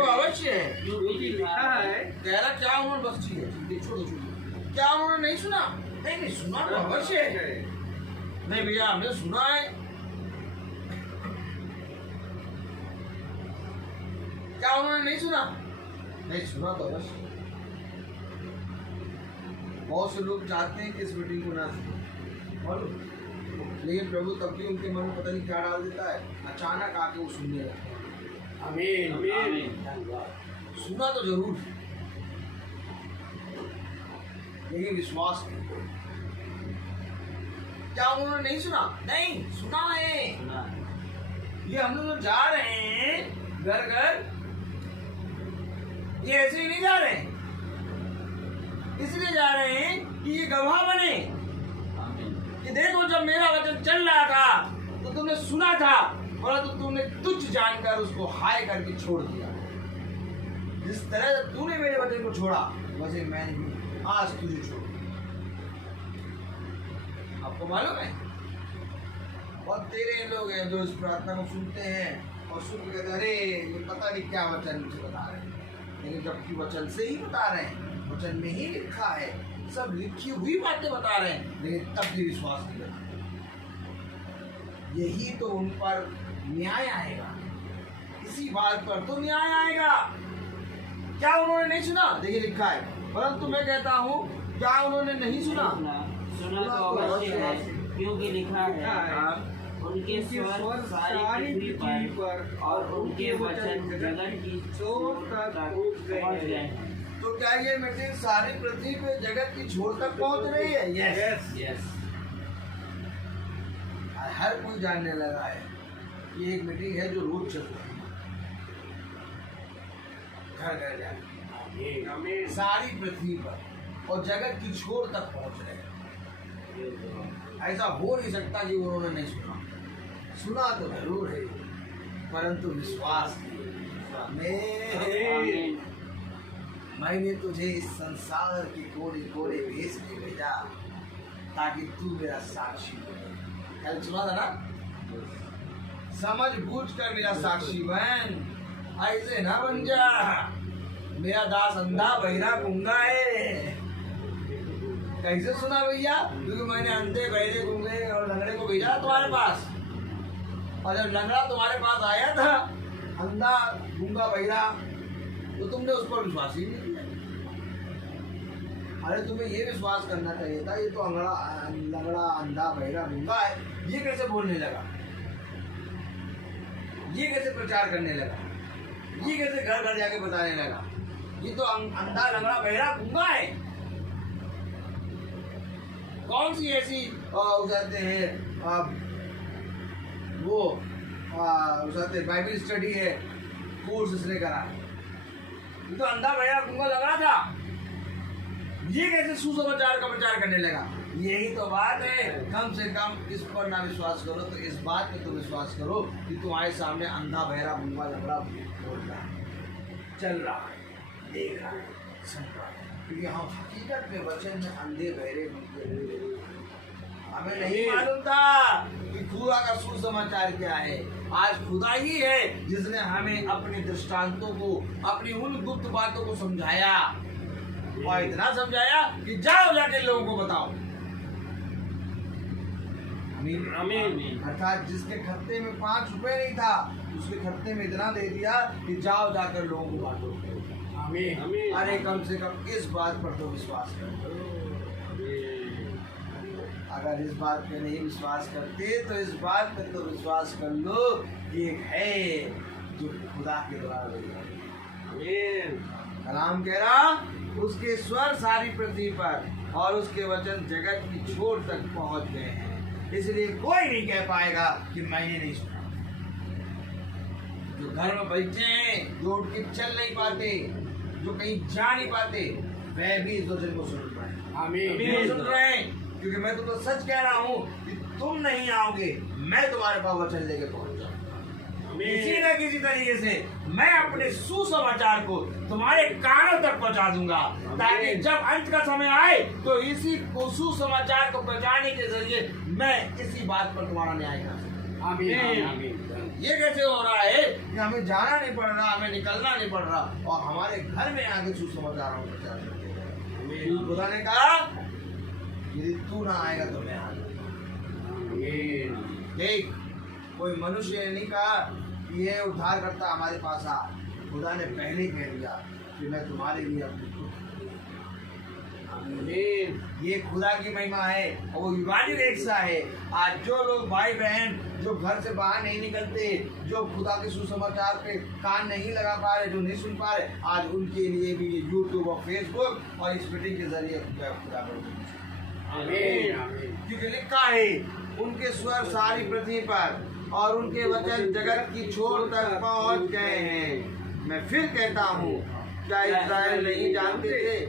अवश्य है, क्योंकि लिखा है। कह रहा क्या उन्होंने बख्शी है? छोड़ो। क्या उन्होंने नहीं सुना? नहीं, सुना तो अवश्य है। नहीं भैया, हमने सुना है। क्या उन्होंने नहीं सुना? नहीं, सुना तो अवश्य। बहुत से लोग चाहते हैं कि इस मीटिंग को ना सुने, लेकिन प्रभु तब भी उनके मन में पता नहीं क्या डाल देता है, अचानक आके वो सुनने लगता है। आमीन। सुना तो जरूर, लेकिन विश्वास नहीं। क्या उन्होंने नहीं सुना? नहीं, सुना है। ये हम लोग जा रहे हैं घर घर, ये ऐसे ही नहीं जा रहे हैं, इसलिए जा रहे हैं कि ये गवाह बने कि देखो जब मेरा वचन चल रहा था तो तुमने सुना था, परंतु तुमने तुच्छ जानकर उसको हाय करके छोड़ दिया। जिस तरह से तूने मेरे वचन को छोड़ा, वैसे मैंने भी आज तुझे छोड़ दिया। आपको मालूम है, बहुत तेरे लोग हैं जो इस प्रार्थना को सुनते हैं और सुन के कहते अरे ये पता नहीं क्या वचन मुझे बता रहे हैं, लेकिन जबकि वचन से ही बता रहे हैं, वचन में ही लिखा है, सब लिखी हुई बातें बता रहे हैं, लेकिन तब भी विश्वास नहीं करते। यही तो उन पर न्याय आएगा, इसी बात पर तो न्याय आएगा। क्या उन्होंने नहीं सुना? देखिए लिखा है, परंतु मैं कहता हूँ क्या उन्होंने नहीं सुना? सुना तो अवश्य है, क्योंकि लिखा है, उनके स्वर सारी पृथ्वी पर और उनके वचन जगत की छोर तक पहुंच गए हैं। तो क्या ये मीटिंग सारी पृथ्वी पे जगत की छोर तक पहुंच रही है? यस। हर कोई जानने लगा है ये एक मीटिंग है जो रोज चल रही है, घर घर जाके सारी पृथ्वी पर और जगत की छोर तक पहुंच रहे हैं। ऐसा हो नहीं सकता कि उन्होंने नहीं सुना। सुना तो जरूर है, परंतु विश्वास नहीं। मैंने तुझे इस संसार के कोने कोने भेज के भेजा ताकि तू मेरा साक्षी बने। कल सुना था ना, समझ बूझ कर मेरा साक्षी बन, ऐसे ना बन जा। मेरा दास अंधा बहिरा गूंगा है। कैसे सुना भैया? क्योंकि मैंने अंधे बहरे गूंगे और लंगड़े को भेजा तुम्हारे पास, और जब लंगड़ा तुम्हारे पास आया था अंधा गूंगा बहिरा, तो तुमने उस पर विश्वास ही नहीं किया। अरे तुम्हें ये विश्वास करना चाहिए था, ये तो लंगड़ा अंधा बहिरा गूंगा है, ये कैसे बोलने लगा? ये कैसे प्रचार करने लगा, ये कैसे घर घर जाके बताने लगा, ये तो अंधा लंगड़ा बहरा गूंगा है। कौन सी ऐसी कहते हैं वो कहते बाइबल स्टडी है कोर्स इसने करा, ये तो अंधा बहरा गूंगा लग रहा था, ये कैसे सुसमाचार का प्रचार करने लगा। यही तो बात है, कम से कम इस पर ना विश्वास करो तो इस बात पे तो विश्वास करो कि तुम्हारे सामने अंधा बहरा गूंगा लंगड़ा बोल रहा है, चल रहा है, देख रहा है, सुन रहा है। क्योंकि हम हकीकत में वचन में अंधे बहरे गूंगे, हमें नहीं मालूम था कि खुदा का सुसमाचार क्या है। आज खुदा ही है जिसने हमें अपने दृष्टांतों को, अपनी उन गुप्त बातों को समझाया, और इतना समझाया कि जाओ जाके लोगों को बताओ। आमीन। अर्थात जिसके खत्ते में 5 रुपए नहीं था, उसके खत्ते में इतना दे दिया कि जाओ जाकर लोगों को बांटो। आमीन। अरे कम से कम इस बात पर तो विश्वास करो। अगर इस बात पे नहीं विश्वास करते तो इस बात पे तो विश्वास कर लो कि एक है जो खुदा के द्वारा कलाम कह रहा, उसके स्वर सारी पृथ्वी पर और उसके वचन जगत की छोर तक पहुंच गए हैं, इसलिए कोई नहीं कह पाएगा कि मैंने नहीं सुना। जो घर में बैठे हैं, जो उठ के चल नहीं पाते, जो कहीं जा नहीं पाते, वह भी इस वचन को सुन रहे हैं। आमीन। सुन रहे हैं, क्योंकि मैं तुमको सच कह रहा हूँ कि तुम नहीं आओगे, मैं तुम्हारे पास वचन लेके पहुंच जाऊंगा। किसी न किसी तरीके से मैं अपने सुसमाचार को तुम्हारे कानों तक पहुंचा दूंगा, ताकि जब अंत का समय आए तो इसी सुसमाचार को पहुंचाने के जरिए मैं इसी बात पर तुम्हारा न्याय कर सकूं। आमीन। ये कैसे हो रहा है कि हमें जाना नहीं पड़ रहा, हमें निकलना नहीं पड़ रहा, और हमारे घर में आगे सुसमाचार को प्रचार करते हैं। खुदा ने कहा यदि तू ना आएगा तो मैं आऊंगा। देख, कोई मनुष्य ने नहीं कहा कि ये उद्धार करता हमारे पास आ, खुदा ने पहले ही कह दिया कि मैं तुम्हारे लिए अपनी ये खुदा की महिमा है और वो युगानी रेखा है। आज जो लोग भाई बहन जो घर से बाहर नहीं निकलते, जो खुदा के सुसमाचार पे कान नहीं लगा पा रहे, जो नहीं सुन पा रहे, आज उनके लिए भी ये यूट्यूब और फेसबुक और इस मीटिंग के जरिए खुदा क्योंकि लिखा है उनके स्वर सारी पृथ्वी पर और उनके वचन जगत की छोर तक पहुंच गए हैं। मैं फिर कहता हूँ, क्या इस्राएल नहीं जानते थे?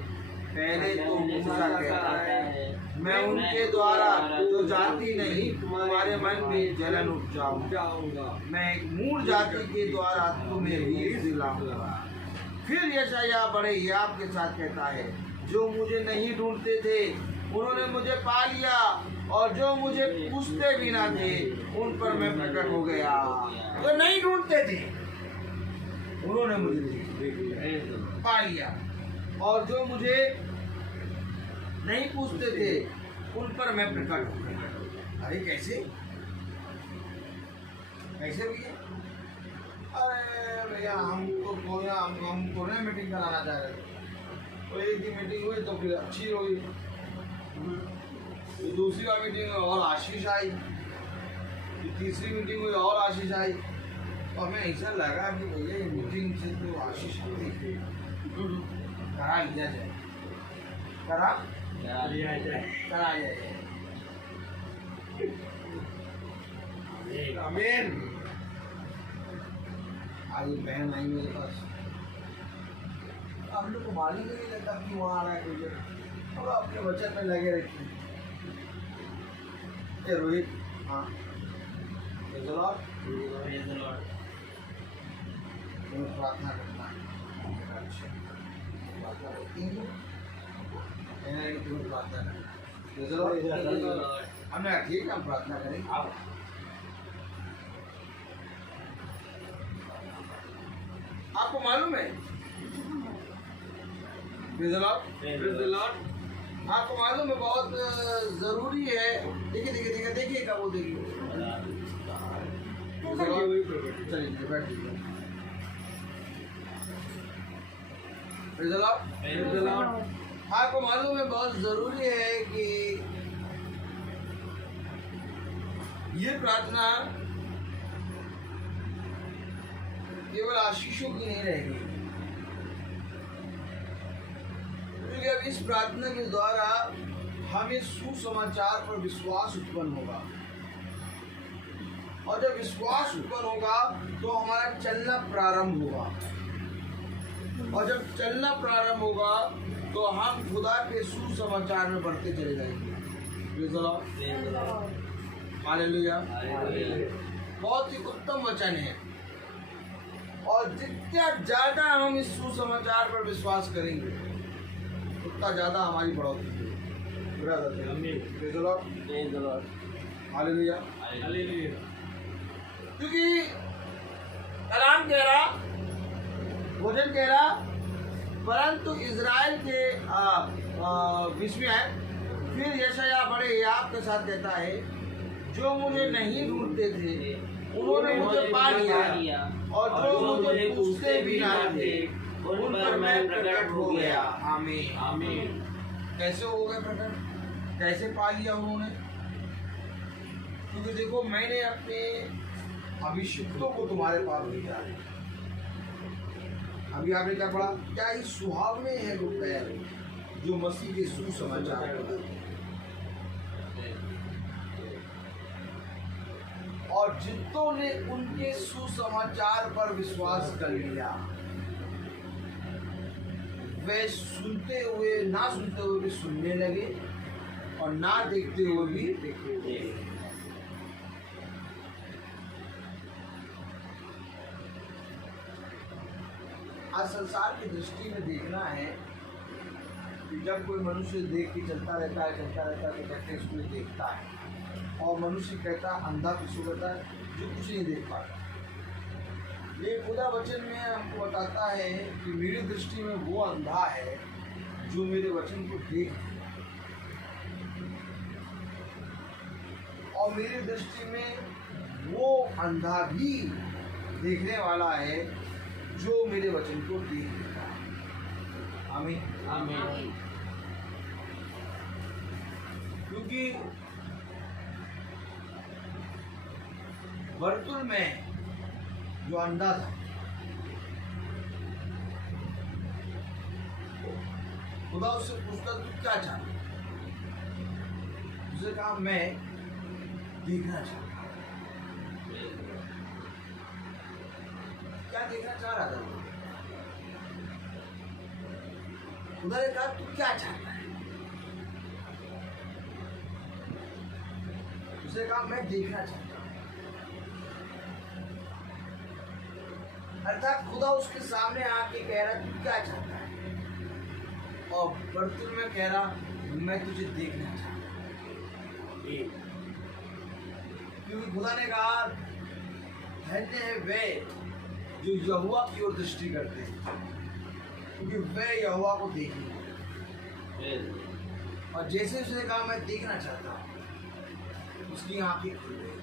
पहले तो मूसा कहता है, मैं उनके द्वारा जो जाति नहीं तुम्हारे मन में जलन उपजाऊंगा, मैं एक मूल जाति के द्वारा तुम्हें वीर दिलाऊंगा। फिर यशायाह बड़े याब के साथ कहता है, जो मुझे नहीं ढूंढते थे उन्होंने मुझे पा लिया, और जो मुझे पूछते भी ना थे उन पर मैं प्रकट हो गया। जो नहीं ढूंढते थे उन्होंने मुझे पा लिया, और जो मुझे नहीं पूछते थे उन पर मैं प्रकट हो गया। अरे कैसे कैसे भैया? अरे भैया हम कोरोना मीटिंग कराना चाह रहे थे, तो एक ही मीटिंग हुई तो फिर अच्छी हुई, तो दूसरी बार मीटिंग में और आशीष आई, तीसरी मीटिंग में और आशीष आई, और हमें ऐसा लगा कि भैया ये मीटिंग से तो आशीष करा लिया जाए, करा लिया जाए। आमीन। आज बहन आई मेरे पास, हम लोग को मालूम नहीं लगता कि वहाँ आ रहा है कोई, अब अपने वचन में लगे रखिए। रोहित, हाँ प्रार्थना करना है। अच्छा, प्रार्थना करती हैं प्रार्थना करें, हमने ठीक है, हम प्रार्थना करें। आपको मालूम है आपको मालूम है बहुत जरूरी है। देखिए देखिए देखिए देखिए क्या बोल देखिए, चलिए बैठिए। आपको मालूम है बहुत जरूरी है कि ये प्रार्थना केवल आशीषों की नहीं रहेगी, क्योंकि अब इस प्रार्थना के द्वारा हमें सुसमाचार पर विश्वास उत्पन्न होगा, और जब विश्वास उत्पन्न होगा तो हमारा चलना प्रारंभ होगा, और जब चलना प्रारंभ होगा तो हम खुदा के सुसमाचार में बढ़ते चले जाएंगे। हालेलुया। बहुत ही उत्तम वचन है, और जितना ज्यादा हम इस सुसमाचार पर विश्वास करेंगे उतना ज्यादा हमारी बढ़ोतरी होगी। हालेलुया। क्योंकि कलाम कह रहा, वचन कह रहा, परंतु इज़राइल के बीच में है, फिर यशायाह बड़े याब के साथ कहता है, जो मुझे नहीं ढूंढते थे उन्होंने मुझे पा लिया, और जो मुझे पूछते भी ना थे उन पर मैं प्रकट हो गया। आमीन आमीन। कैसे हो गए प्रकट? कैसे पा लिया उन्होंने? क्योंकि देखो, मैंने अपने अभिषिक्तों को तुम्हारे पास भेजा है। अभी आपने क्या पढ़ा? क्या ही सुहावने हैं वो पैर जो मसीह के सुसमाचार को, और जितनों ने उनके सुसमाचार पर विश्वास कर लिया वे सुनते हुए ना सुनते हुए भी सुनने लगे, और ना देखते हुए भी देखने लगे। आज संसार की दृष्टि में देखना है कि जब कोई मनुष्य देख के चलता रहता है तो कहते इसको देखता है, और मनुष्य कहता अंधा किसको कहता है? जो कुछ नहीं देख पाता। ये खुदा वचन में हमको बताता है कि मेरी दृष्टि में वो अंधा है जो मेरे वचन को देख, और मेरी दृष्टि में वो अंधा भी देखने वाला है जो मेरे वचन को देख लेता है। आमीन आमीन। क्योंकि वर्तुल में जो अंधा था, खुदा उससे पूछता तू क्या चाहता? उसने कहा मैं देखना चाहता। क्या देखना चाह रहा था? खुदा ने कहा तू क्या चाहता है? उसने कहा मैं देखना चाहता हूं। अर्थात खुदा उसके सामने आके कह रहा तू क्या चाहता है, और बर्तन में कह रहा मैं तुझे देखना चाहता हूं। क्योंकि खुदा ने कहा धन्य है वे जो यहोवा की ओर दृष्टि करते हैं, क्योंकि वे यहोवा को देखेंगे। और जैसे उसने कहा मैं देखना चाहता हूं, उसकी आंखें खुल गई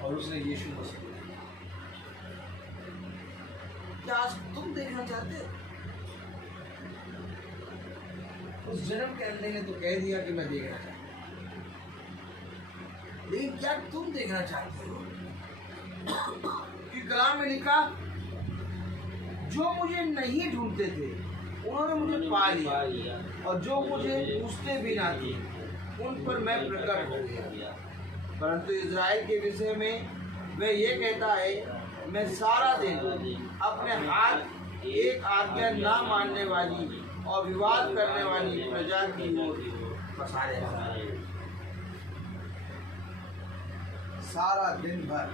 और उसने यीशु मसीह को देखा। क्या आज तुम देखना चाहते हो? उस जन्म के अंधे ने तो कह दिया कि मैं देखना चाहता हूं, लेकिन क्या तुम देखना चाहते हो? कि कलाम में लिखा जो मुझे नहीं ढूंढते थे उन्होंने मुझे पा लिया, और जो मुझे पूछते भी ना थे उन पर मैं प्रकट हो गया। परंतु इज़राइल के विषय में वह ये कहता है मैं सारा दिन अपने हाथ एक आज्ञा ना मानने वाली और विवाद करने वाली प्रजा की ओर पसारे रहता है। सारा दिन भर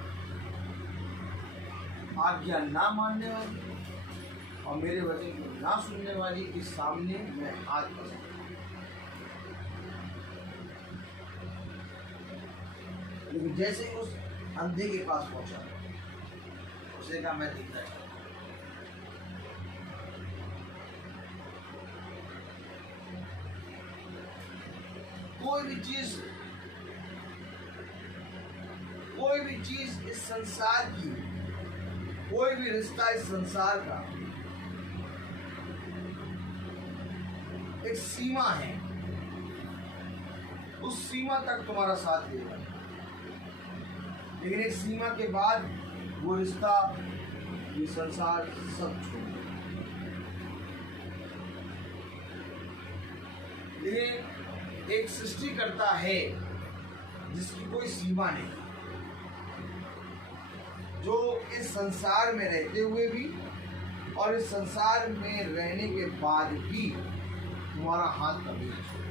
आज्ञा ना मानने वाली और मेरे वचन को ना सुनने वाली के सामने मैं हाथ पसार। लेकिन जैसे ही उस अंधे के पास पहुंचा उसने कहा मैं देखना चाहता हूं। कोई भी चीज इस संसार की, कोई भी रिश्ता इस संसार का एक सीमा है, उस सीमा तक तुम्हारा साथ देगा, लेकिन एक सीमा के बाद वो रिश्ता ये संसार सब छोड़ दो। लेकिन एक सृष्टिकर्ता है जिसकी कोई सीमा नहीं, जो इस संसार में रहते हुए भी और इस संसार में रहने के बाद भी तुम्हारा हाथ कभी नहीं छोड़ेगा।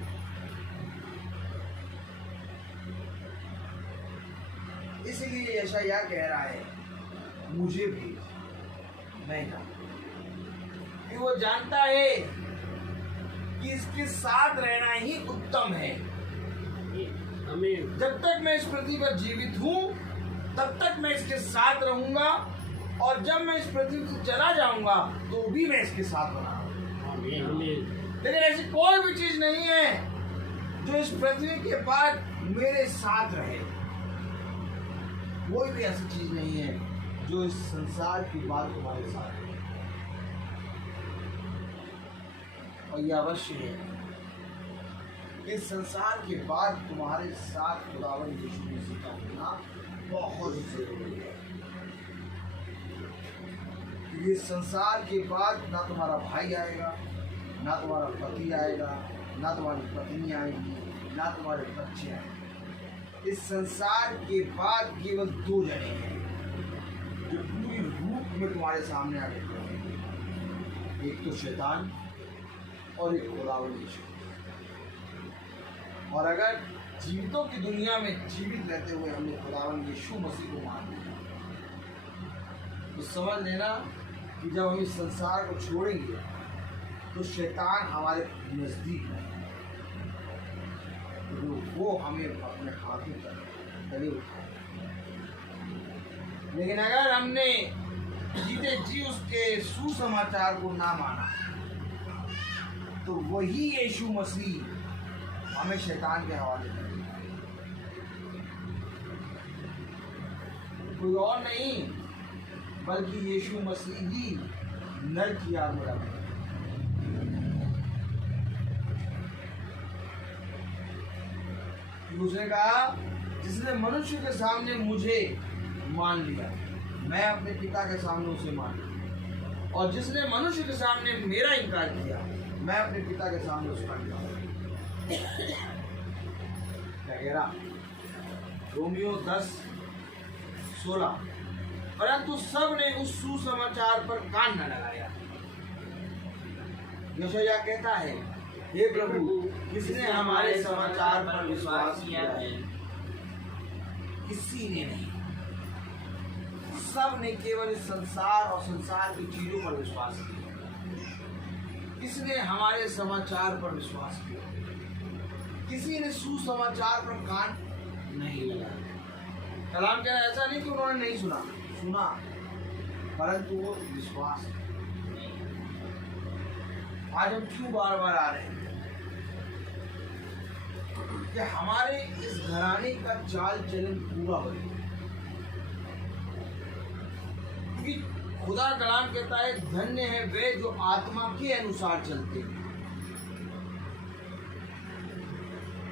इसलिए यशायाह कह रहा है मुझे भेज, मैं जानता, वो जानता है कि इसके साथ रहना ही उत्तम है। जब तक मैं इस पृथ्वी पर जीवित हूं तब तक मैं इसके साथ रहूंगा, और जब मैं इस पृथ्वी से चला जाऊंगा तो भी मैं इसके साथ बना रहूंगा। लेकिन ऐसी कोई भी चीज नहीं है जो इस पृथ्वी के बाद मेरे साथ रहे। कोई भी ऐसी चीज नहीं है जो इस संसार की बात तुम्हारे साथ है। और यह अवश्य है कि इस संसार के बाद तुम्हारे साथ खुदावंद यीशु मसीह का होना बहुत जरूरी है। ये संसार के बाद ना तुम्हारा भाई आएगा, ना तुम्हारा पति आएगा, ना तुम्हारी पत्नी आएगी, ना तुम्हारे बच्चे आएंगे। इस संसार के बाद केवल दो जने हैं जो पूरी रूप में तुम्हारे सामने आके खड़े हैं, एक तो शैतान और एक खुदावंद यीशु। और अगर जीवितों की दुनिया में जीवित रहते हुए हमने खुदावंद यीशु मसीह को मान लिया तो समझ लेना कि जब हम इस संसार को छोड़ेंगे तो शैतान हमारे नजदीक है, तो वो हमें अपने हाथों तक गले उठाए। लेकिन अगर हमने जीते जी उसके सुसमाचार को ना माना तो वही यीशु मसीह हमें शैतान के हवाले कर देगा। कोई और नहीं बल्कि यीशु मसीह ही नर की आग में डालेगा। उसने कहा जिसने मनुष्य के सामने मुझे मान लिया मैं अपने पिता के सामने उसे मान लिया, और जिसने मनुष्य के सामने मेरा इनकार किया मैं अपने पिता के सामने उसका इनकार किया। रोमियो 10:16 परंतु सब ने उस सुसमाचार पर कान न लगाया। यशायाह कहता है हे प्रभु किसने हमारे समाचार पर विश्वास किया है? किसी ने नहीं। सब ने केवल इस संसार और संसार की चीजों पर विश्वास किया। किसने हमारे समाचार पर विश्वास किया? किसी ने सुसमाचार पर कान नहीं लगाया। कलाम कह रहा है ऐसा नहीं कि उन्होंने नहीं सुना, सुना परंतु वो विश्वास। आज हम क्यों बार बार आ रहे हैं कि हमारे इस घराने का चाल चलन पूरा बने, क्योंकि खुदा कलाम कहता है धन्य है वे जो आत्मा के अनुसार चलते हैं।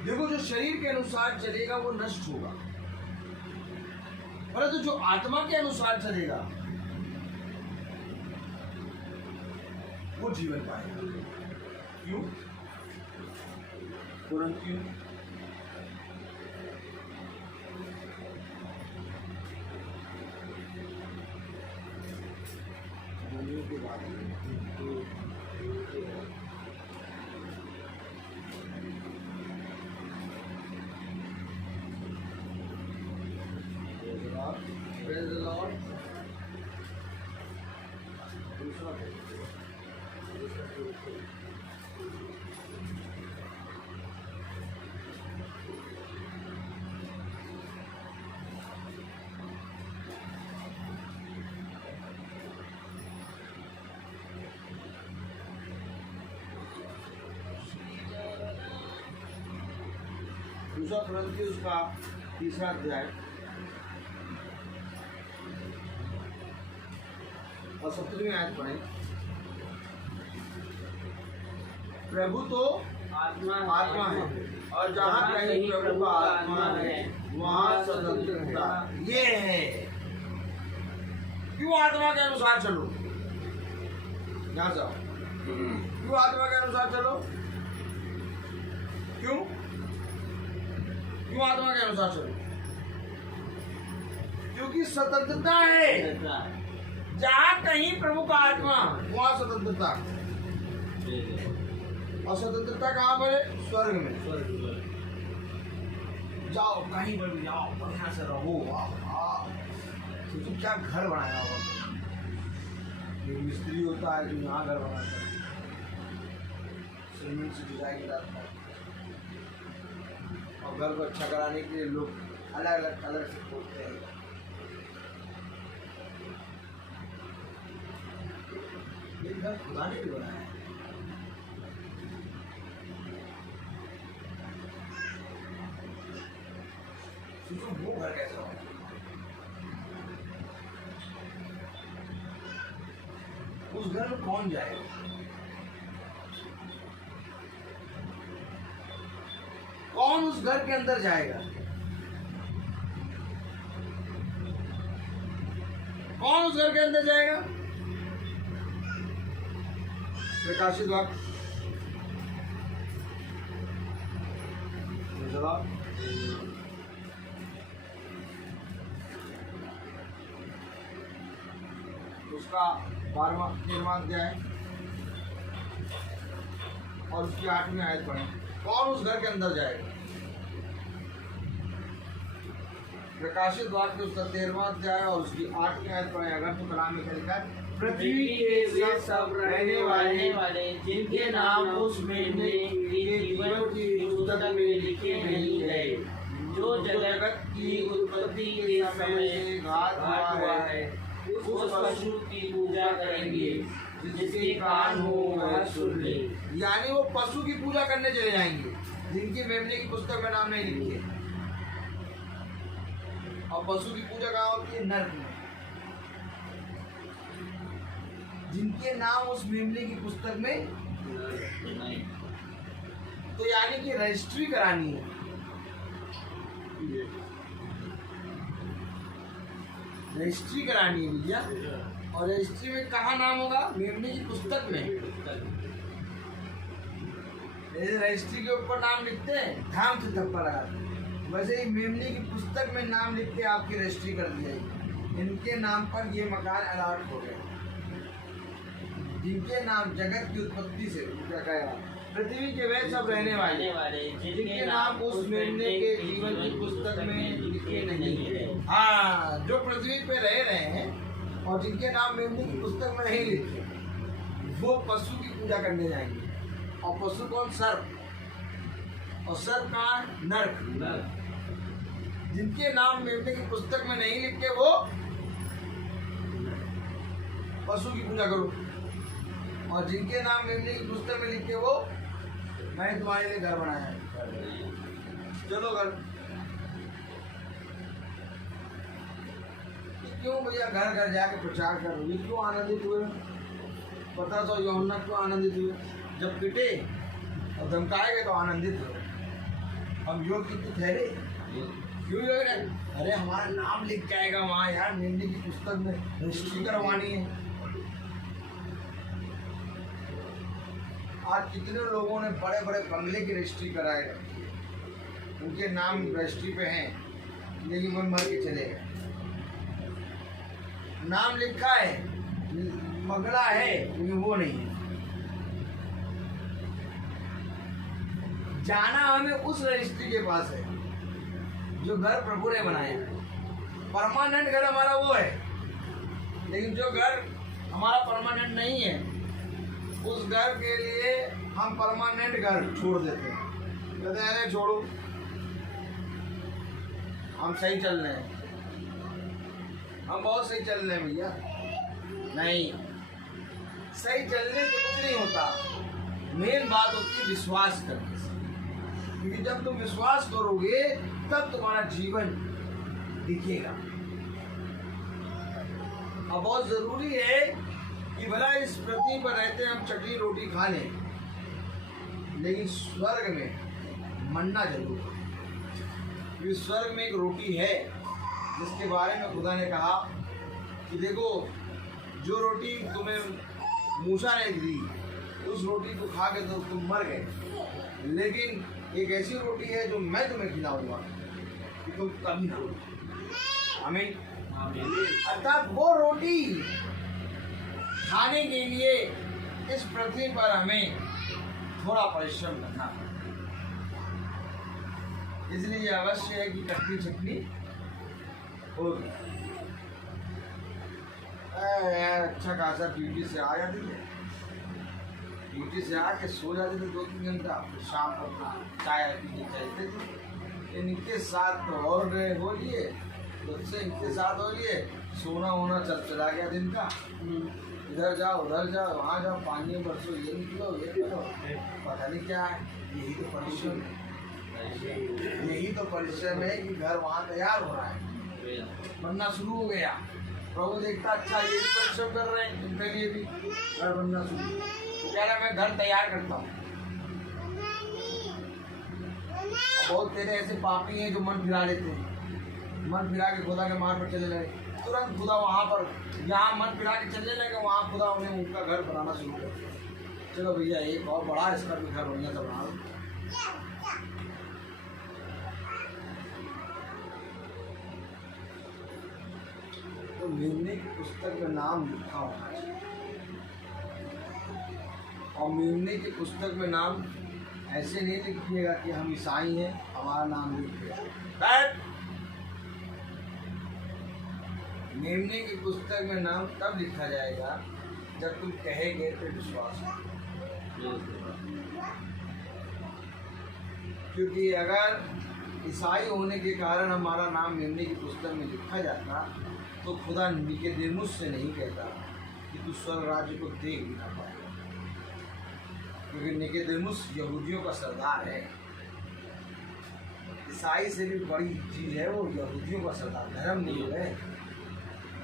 देखो जो शरीर के अनुसार चलेगा वो नष्ट होगा, परंतु जो आत्मा के अनुसार चलेगा वो जीवन पाएगा। क्यों? तुरंत क्यों? के बाद Praise the Lord. दूसरा कुरिन्थियों का 3 अध्याय और 17वीं आयत पढ़ें। प्रभु तो आत्मा है और जहाँ कहीं प्रभु का आत्मा है वहाँ स्वतंत्रता। ये है क्यों आत्मा के अनुसार चलो, यहाँ जाओ, क्यों आत्मा के अनुसार चलो, क्यों आत्मा के अनुसार चलो? क्योंकि स्वतंत्रता है। जहाँ कहीं प्रमुख आत्मा वहाँ स्वतंत्रता, और स्वतंत्रता कहाँ पर है? स्वर्ग में। जाओ कहीं पर भी जाओ, बढ़िया से रहो। सोचो क्या घर बनाया होगा। एक मिस्त्री होता है जो यहाँ घर बनाता है, सीमेंट से डिजाइन कराता है, और घर को अच्छा कराने के लिए लोग अलग अलग कलर से खोदते हैं। ये घर खुदा ने भी बनाया है। सोचो वो घर कैसा होगा। उस घर में कौन जाएगा? कौन उस घर के अंदर जाएगा? कौन उस घर के अंदर जाएगा? प्रकाशित वाक्य जवाब, उसका 12वां अध्याय और उसकी 8वीं आयत पढ़ें। कौन उस घर के अंदर जाएगा? प्रकाशित वाक्य उसका 13वां अध्याय और उसकी 8वीं आयत पढ़ें। अगर तो कलाम में लिखा है, पृथ्वी के वे सब रहने वाले जिनके नाम उस मेमने के जीवन की पुस्तक में लिखे नहीं है, जो जगत की उत्पत्ति के समय से घात हुआ है, उस पशु की पूजा करेंगे, जिसके कान हो वह सुन ले। यानी वो पशु की पूजा करने चले जाएंगे जिनकी मेमने की पुस्तक में नाम नहीं लिखे। और पशु की पूजा कहाँ होती है? नर्क में। जिनके नाम उस मेमने की पुस्तक में नहीं, तो यानी कि रजिस्ट्री करानी है। रजिस्ट्री करानी है भैया। और रजिस्ट्री में कहाँ नाम होगा? मेमने की पुस्तक में। रजिस्ट्री के ऊपर नाम लिखते हैं, धाम से थप्पा लगाते हैं, वैसे ही मेमने की पुस्तक में नाम लिख के आपकी रजिस्ट्री कर दी जाएगी। इनके नाम पर ये मकान अलॉट हो गया। जिनके नाम जगत की उत्पत्ति से क्या कहेगा? पृथ्वी के वे सब रहने वाले जिनके नाम उस मेमने के जीवन की पुस्तक में लिखे नहीं है। हाँ, जो पृथ्वी पे रह रहे हैं और जिनके नाम मेमने की पुस्तक में नहीं लिखे, वो पशु की पूजा करने जाएंगे। और पशु कौन? सर्प। और सर्प कहाँ? नर्क। जिनके नाम मेमने की पुस्तक में नहीं लिखे, वो पशु की पूजा करो। और जिनके नाम मेमने की पुस्तक में लिखे, वो मैंने तुम्हारे लिए घर बनाया है, चलो घर। क्यों भैया घर घर जाके प्रचार कर रहे? क्यों आनंदित हुए? पता तो यूहन्ना क्यों आनंदित हुए? जब पिटे और धमकाए गए तो आनंदित हुए। हम योग्य तो ठहरे? क्यों लग रहे? अरे हमारा नाम लिख के आएगा वहाँ यार, मेमने की पुस्तक में रजिस्ट्री करवानी है। आज कितने लोगों ने बड़े बड़े बंगले की रजिस्ट्री कराए, उनके नाम रजिस्ट्री पे हैं, लेकिन वो मर के चले गए। नाम लिखा है, बंगला है, लेकिन वो नहीं है। जाना हमें उस रजिस्ट्री के पास है जो घर प्रभु ने बनाया है। परमानेंट घर हमारा वो है, लेकिन जो घर हमारा परमानेंट नहीं है, उस घर के लिए हम परमानेंट घर छोड़ देते हैं। कहते हैं छोड़ो, हम सही चल रहे हैं, हम बहुत सही चल रहे हैं भैया। नहीं, सही चलने से कुछ नहीं होता। मेन बात होती है विश्वास करने से, क्योंकि जब तुम विश्वास करोगे तब तुम्हारा जीवन दिखेगा। अब बहुत जरूरी है कि भला इस पृथ्वी पर रहते हम चटनी रोटी खा लें, लेकिन स्वर्ग में मन्ना जरूर है। क्योंकि स्वर्ग में एक रोटी है जिसके बारे में खुदा ने कहा कि देखो जो रोटी तुम्हें मूसा ने दी उस रोटी को खा के तो तुम मर गए, लेकिन एक ऐसी रोटी है जो मैं तुम्हें खिलाऊंगा कि तुम कभी ना हो। आमीन। अर्थात वो रोटी खाने के लिए इस पृथ्वी पर हमें थोड़ा परिश्रम करना पड़ता है, इसलिए ये अवश्य है कि कटनी चटनी होगी। यार अच्छा खासा ड्यूटी से आ जाती है, ड्यूटी से आके सो जाते थे 2-3 घंटा, फिर शाम को अपना चाय पीने चलते थे। इनके साथ तो और हो लिए, तुझसे इनके साथ हो लिए, सोना वोना चला गया दिन का, इधर जाओ उधर जाओ वहाँ जाओ, पानी में बरसो, ये निकलो ये करो, पता नहीं क्या है। यही तो परिश्रम है, यही तो परिश्रम है कि घर वहाँ तैयार हो रहा है, बनना शुरू हो गया। प्रभु देखता अच्छा ये भी परिश्रम कर रहे हैं, इनके लिए भी घर बनना शुरू, तो कह रहा मैं घर तैयार करता हूँ। बहुत तेरे ऐसे पापी हैं जो मन फिरा लेते हैं, मन फिरा के खुदा के मार्ग पर चले गए, तुरंत खुदा वहाँ पर यहाँ मन फिरा के चले लगे, वहाँ खुदा उन्हें उनका घर बनाना शुरू कर दिया। चलो भैया एक और बड़ा इसका भी घर बढ़िया सा बना लो। तो मेमने की पुस्तक में नाम लिखा होना चाहिए, और मेमने की पुस्तक में नाम ऐसे नहीं लिखिएगा कि हम ईसाई हैं हमारा नाम लिखिएगा। मेमने की पुस्तक में नाम तब लिखा जाएगा जब तुम कहेंगे तो विश्वास, क्योंकि अगर ईसाई होने के कारण हमारा नाम मेमने की पुस्तक में लिखा जाता तो खुदा निकोदेमुस से नहीं कहता कि तू स्वर्ग राज्य को देख भी ना पाएगा, क्योंकि निकोदेमुस यहूदियों का सरदार है। ईसाई से भी बड़ी चीज़ है वो यहूदियों का सरदार, धर्म गुरु है,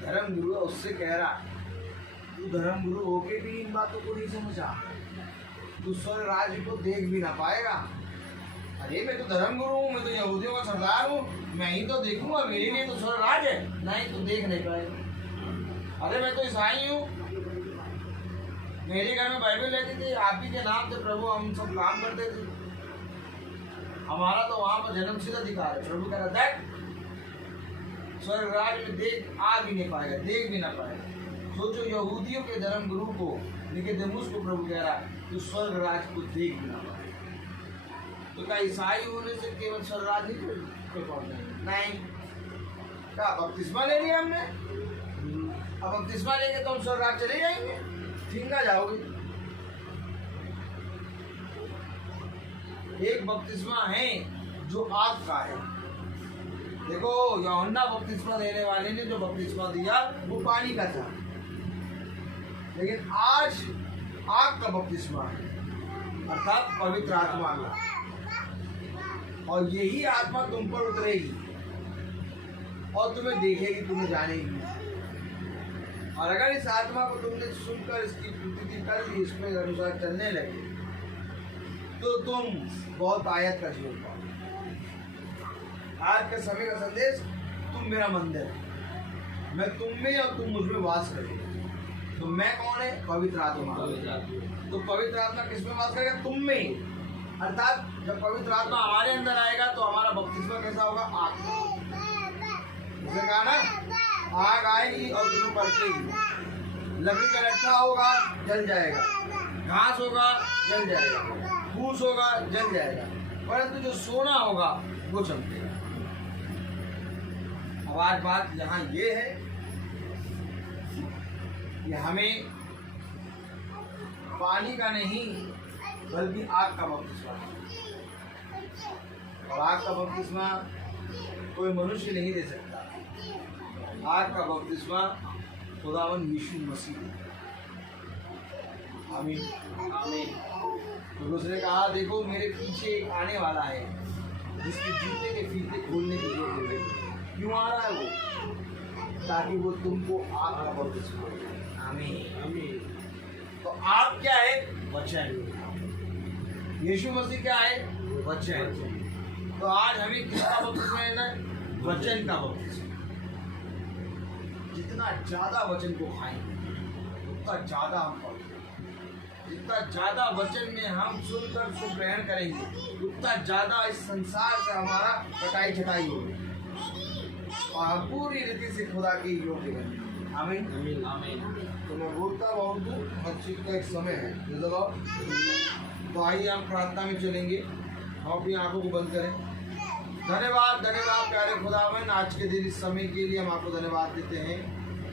धर्म गुरु। उससे कह रहा तू धर्म गुरु होके भी इन बातों को नहीं समझा, तू स्वर्ग राज्य को देख भी ना पाएगा। अरे मैं तो धर्म गुरु हूँ, मैं तो यहूदियों का सरदार हूँ, मैं ही तो देखूंगा, मेरे लिए तो स्वर्ग राज है, नहीं तो देख नहीं पाएगा। अरे मैं तो ईसाई हूँ, मेरे घर में बाइबल रहती थी, आप ही के नाम से प्रभु हम सब काम करते थे, हमारा तो वहाँ पर जन्मसिद्ध अधिकार है। प्रभु कह रहा देख स्वर्ग राज में देख आ भी नहीं पाएगा, देख भी ना पाएगा। सोचो यहूदियों के धर्म गुरु को निकोदेमुस को प्रभु कह रहा है तू स्वर्ग राज को देख भी ना पाएगा। तो क्या ईसाई होने से केवल स्वर्ग राज नहीं? क्या बपतिस्मा ले लिया हमने, अब बपतिस्मा लेंगे तो हम स्वर्ग राज चले जाएंगे, ठिंगा जाओगे। एक बपतिस्मा है जो आपका है। देखो यूहन्ना बपतिस्मा देने वाले ने जो बपतिस्मा दिया वो पानी का था, लेकिन आज आग का बपतिस्मा है, अर्थात पवित्र आत्मा का, और यही आत्मा तुम पर उतरेगी और तुम्हें देखेगी, तुम्हें जानेगी। और अगर इस आत्मा को तुमने सुनकर इसकी प्रतीति कर ली, इसमें अनुसार चलने लगे, तो तुम बहुत आयत का जीवन पाओ। आज के समय का संदेश तुम मेरा मंदिर, मैं तुम में और तुम मुझ में वास करोगे। तो मैं कौन है? पवित्र आत्मा। तो पवित्र आत्मा किस में वास करेगा? तुम में। अर्थात जब पवित्र आत्मा हमारे अंदर आएगा तो हमारा बपतिस्मा कैसा होगा? आग। उसे कहा ना, आग आएगी और तुम्हें परखेगी। लकड़ी का लट्ठा होगा जल जाएगा, घास होगा जल जाएगा, फूस होगा जल जाएगा, परंतु जो सोना होगा वो चमकेगा। अब आज बात यहाँ ये है कि हमें पानी का नहीं बल्कि आग का बपतिस्मा, और आग का बपतिस्मा कोई मनुष्य नहीं दे सकता। आग का बपतिस्मा खुदावन यीशु मसीह। आमीन आमीन। तो उसने कहा देखो मेरे पीछे एक आने वाला है जिसके जूते के फीते खोलने की जरूरत है। क्यों आ रहा है वो? ताकि वो तुमको आग का बपतिस्मा दे। आमीन आमीन। तो आग क्या है? वचन। यीशु मसीह क्या है? वचन। तो आज हमें किसका बपतिस्मा लेना है? वचन का बपतिस्मा। जितना ज़्यादा वचन को खाएंगे उतना ज़्यादा हम पढ़ेंगे, जितना ज़्यादा वचन में हम सुनकर उसको ग्रहण करेंगे उतना ज़्यादा इस संसार से हमारा कटाई छटाई होगी और हम पूरी रीति से खुदा की योग्य बनेंगे। आमीन आमीन। तो मैं बोलता बहुत हूँ, बातचीत का एक समय है, तो आइए हम प्रार्थना में चलेंगे। हम अपनी आंखों को बंद करें। धन्यवाद धन्यवाद प्यारे खुदावन, आज के दिन इस समय के लिए हम आपको धन्यवाद देते हैं।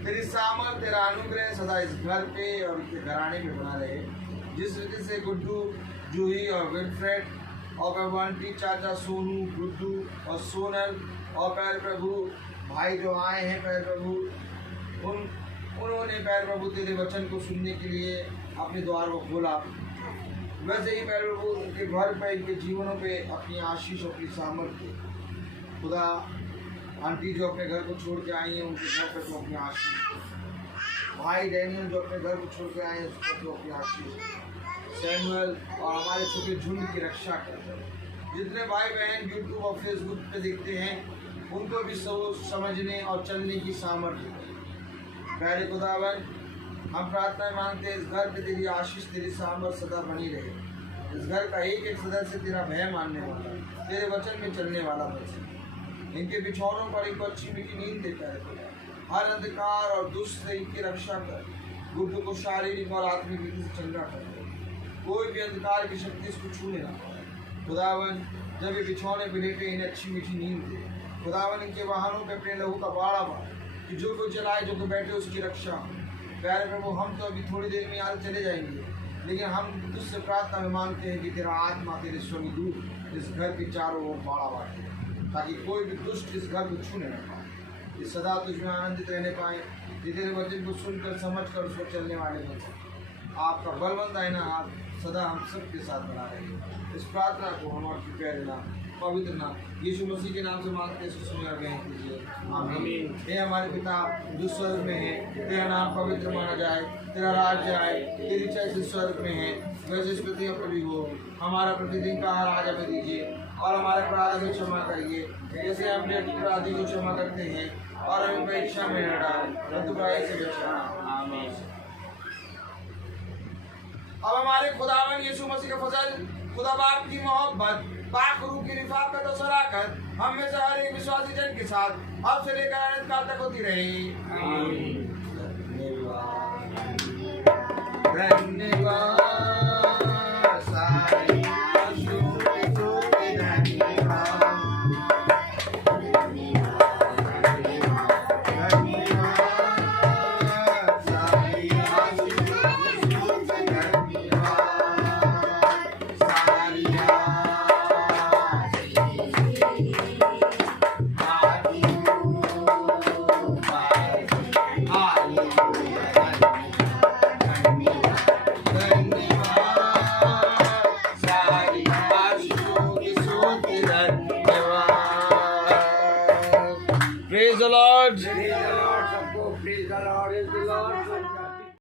तेरी सामर्थ, तेरा अनुग्रह सदा इस घर पे और इसके घराने में बना रहे। जिस रीति से गुड्डू, जूही और विल्फ्रेड और बंटी, चाचा सोनू, गुड्डू और सोनल और प्यारे प्रभु भाई जो आए हैं प्यारे प्रभु, उन्होंने प्यारे प्रभु तेरे वचन को सुनने के लिए अपने द्वार को खोला, वैसे ही प्यारे प्रभु उनके घर पे, इनके जीवनों पे अपनी आशीष, अपनी सामर्थ्य खुदा, आंटी जो अपने घर को छोड़ के आई हैं उनके घर पर तो अपनी आशीष, भाई डैनियल जो अपने घर को छोड़ के आए हैं उस पर तो अपनी आशीष, सैमुअल और हमारे छोटे झुंड की रक्षा करते हैं। जितने भाई बहन यूट्यूब और फेसबुक पे देखते हैं उनको भी समझने और चलने की सामर्थ्य प्यारे खुदावन, हम प्रार्थना मांगते हैं इस घर पे तेरी आशीष, तेरी सामर्थ सदा बनी रहे। इस घर का एक एक सदस्य तेरा भय मानने वाला, तेरे वचन में चलने वाला बचे। इनके बिछौनों पर इनको अच्छी मीठी नींद दे प्यारे खुदा, हर अंधकार और दुष्ट से इनकी रक्षा कर, गुड्डू को शारीरिक और आत्मिक रीति से चंगा कर, कोई भी अंधकार की शक्ति इसको छूने ना पाए। खुदावन, जब ये बिछौने पे लेटे इन्हें अच्छी मीठी नींद दे। खुदावन, इनके वाहनों पे अपने लहू का बाड़ा बाढ़ कि जो कोई चलाए, जो कोई बैठे उसकी रक्षा। प्यारे प्रभु, हम तो अभी थोड़ी देर में यहाँ चले जाएंगे, लेकिन हम तुझसे प्रार्थना में मांगते हैं कि तेरा आत्मा, तेरे स्वर्गदूत इस घर के चारों ओर बाड़ा बांटे, ताकि कोई भी दुष्ट इस घर को छूने न पाए। ये सदा तुझमें आनंदित रहने पाए, ये तेरे वचन को सुनकर समझकर उसको चलने वाले बन सके। आपका बलवंत दाहिना हाथ सदा हम सबके साथ बना रहे। इस प्रार्थना को हम आपके प्यारे नाम, पवित्र नाम यीशु मसीह के नाम से मांगते हैं, सुनिया ग्रहण कीजिए। आमीन। हे हमारे पिता जो स्वर्ग में है, तेरा नाम पवित्र माना जाए, तेरा राज्य आए, तेरी इच्छा जैसे स्वर्ग में है वैसे इस पृथ्वी पर भी हो। हमारा प्रतिदिन का आहार आज हमें दीजिए और हमारे अपराध हमें क्षमा करिए जैसे हम अपराधी को क्षमा करते हैं, और हमें परीक्षा में न डाल परंतु बुराई से बचाना। आमीन। अब हमारे खुदावन यीशु मसीह का फजल, खुदा बाप की मोहब्बत, पाक रूह की रिफाकत और शराकत हम में से हर एक विश्वासी जन के साथ अब से लेकर अनंत काल तक होती रहे। धन्यवाद।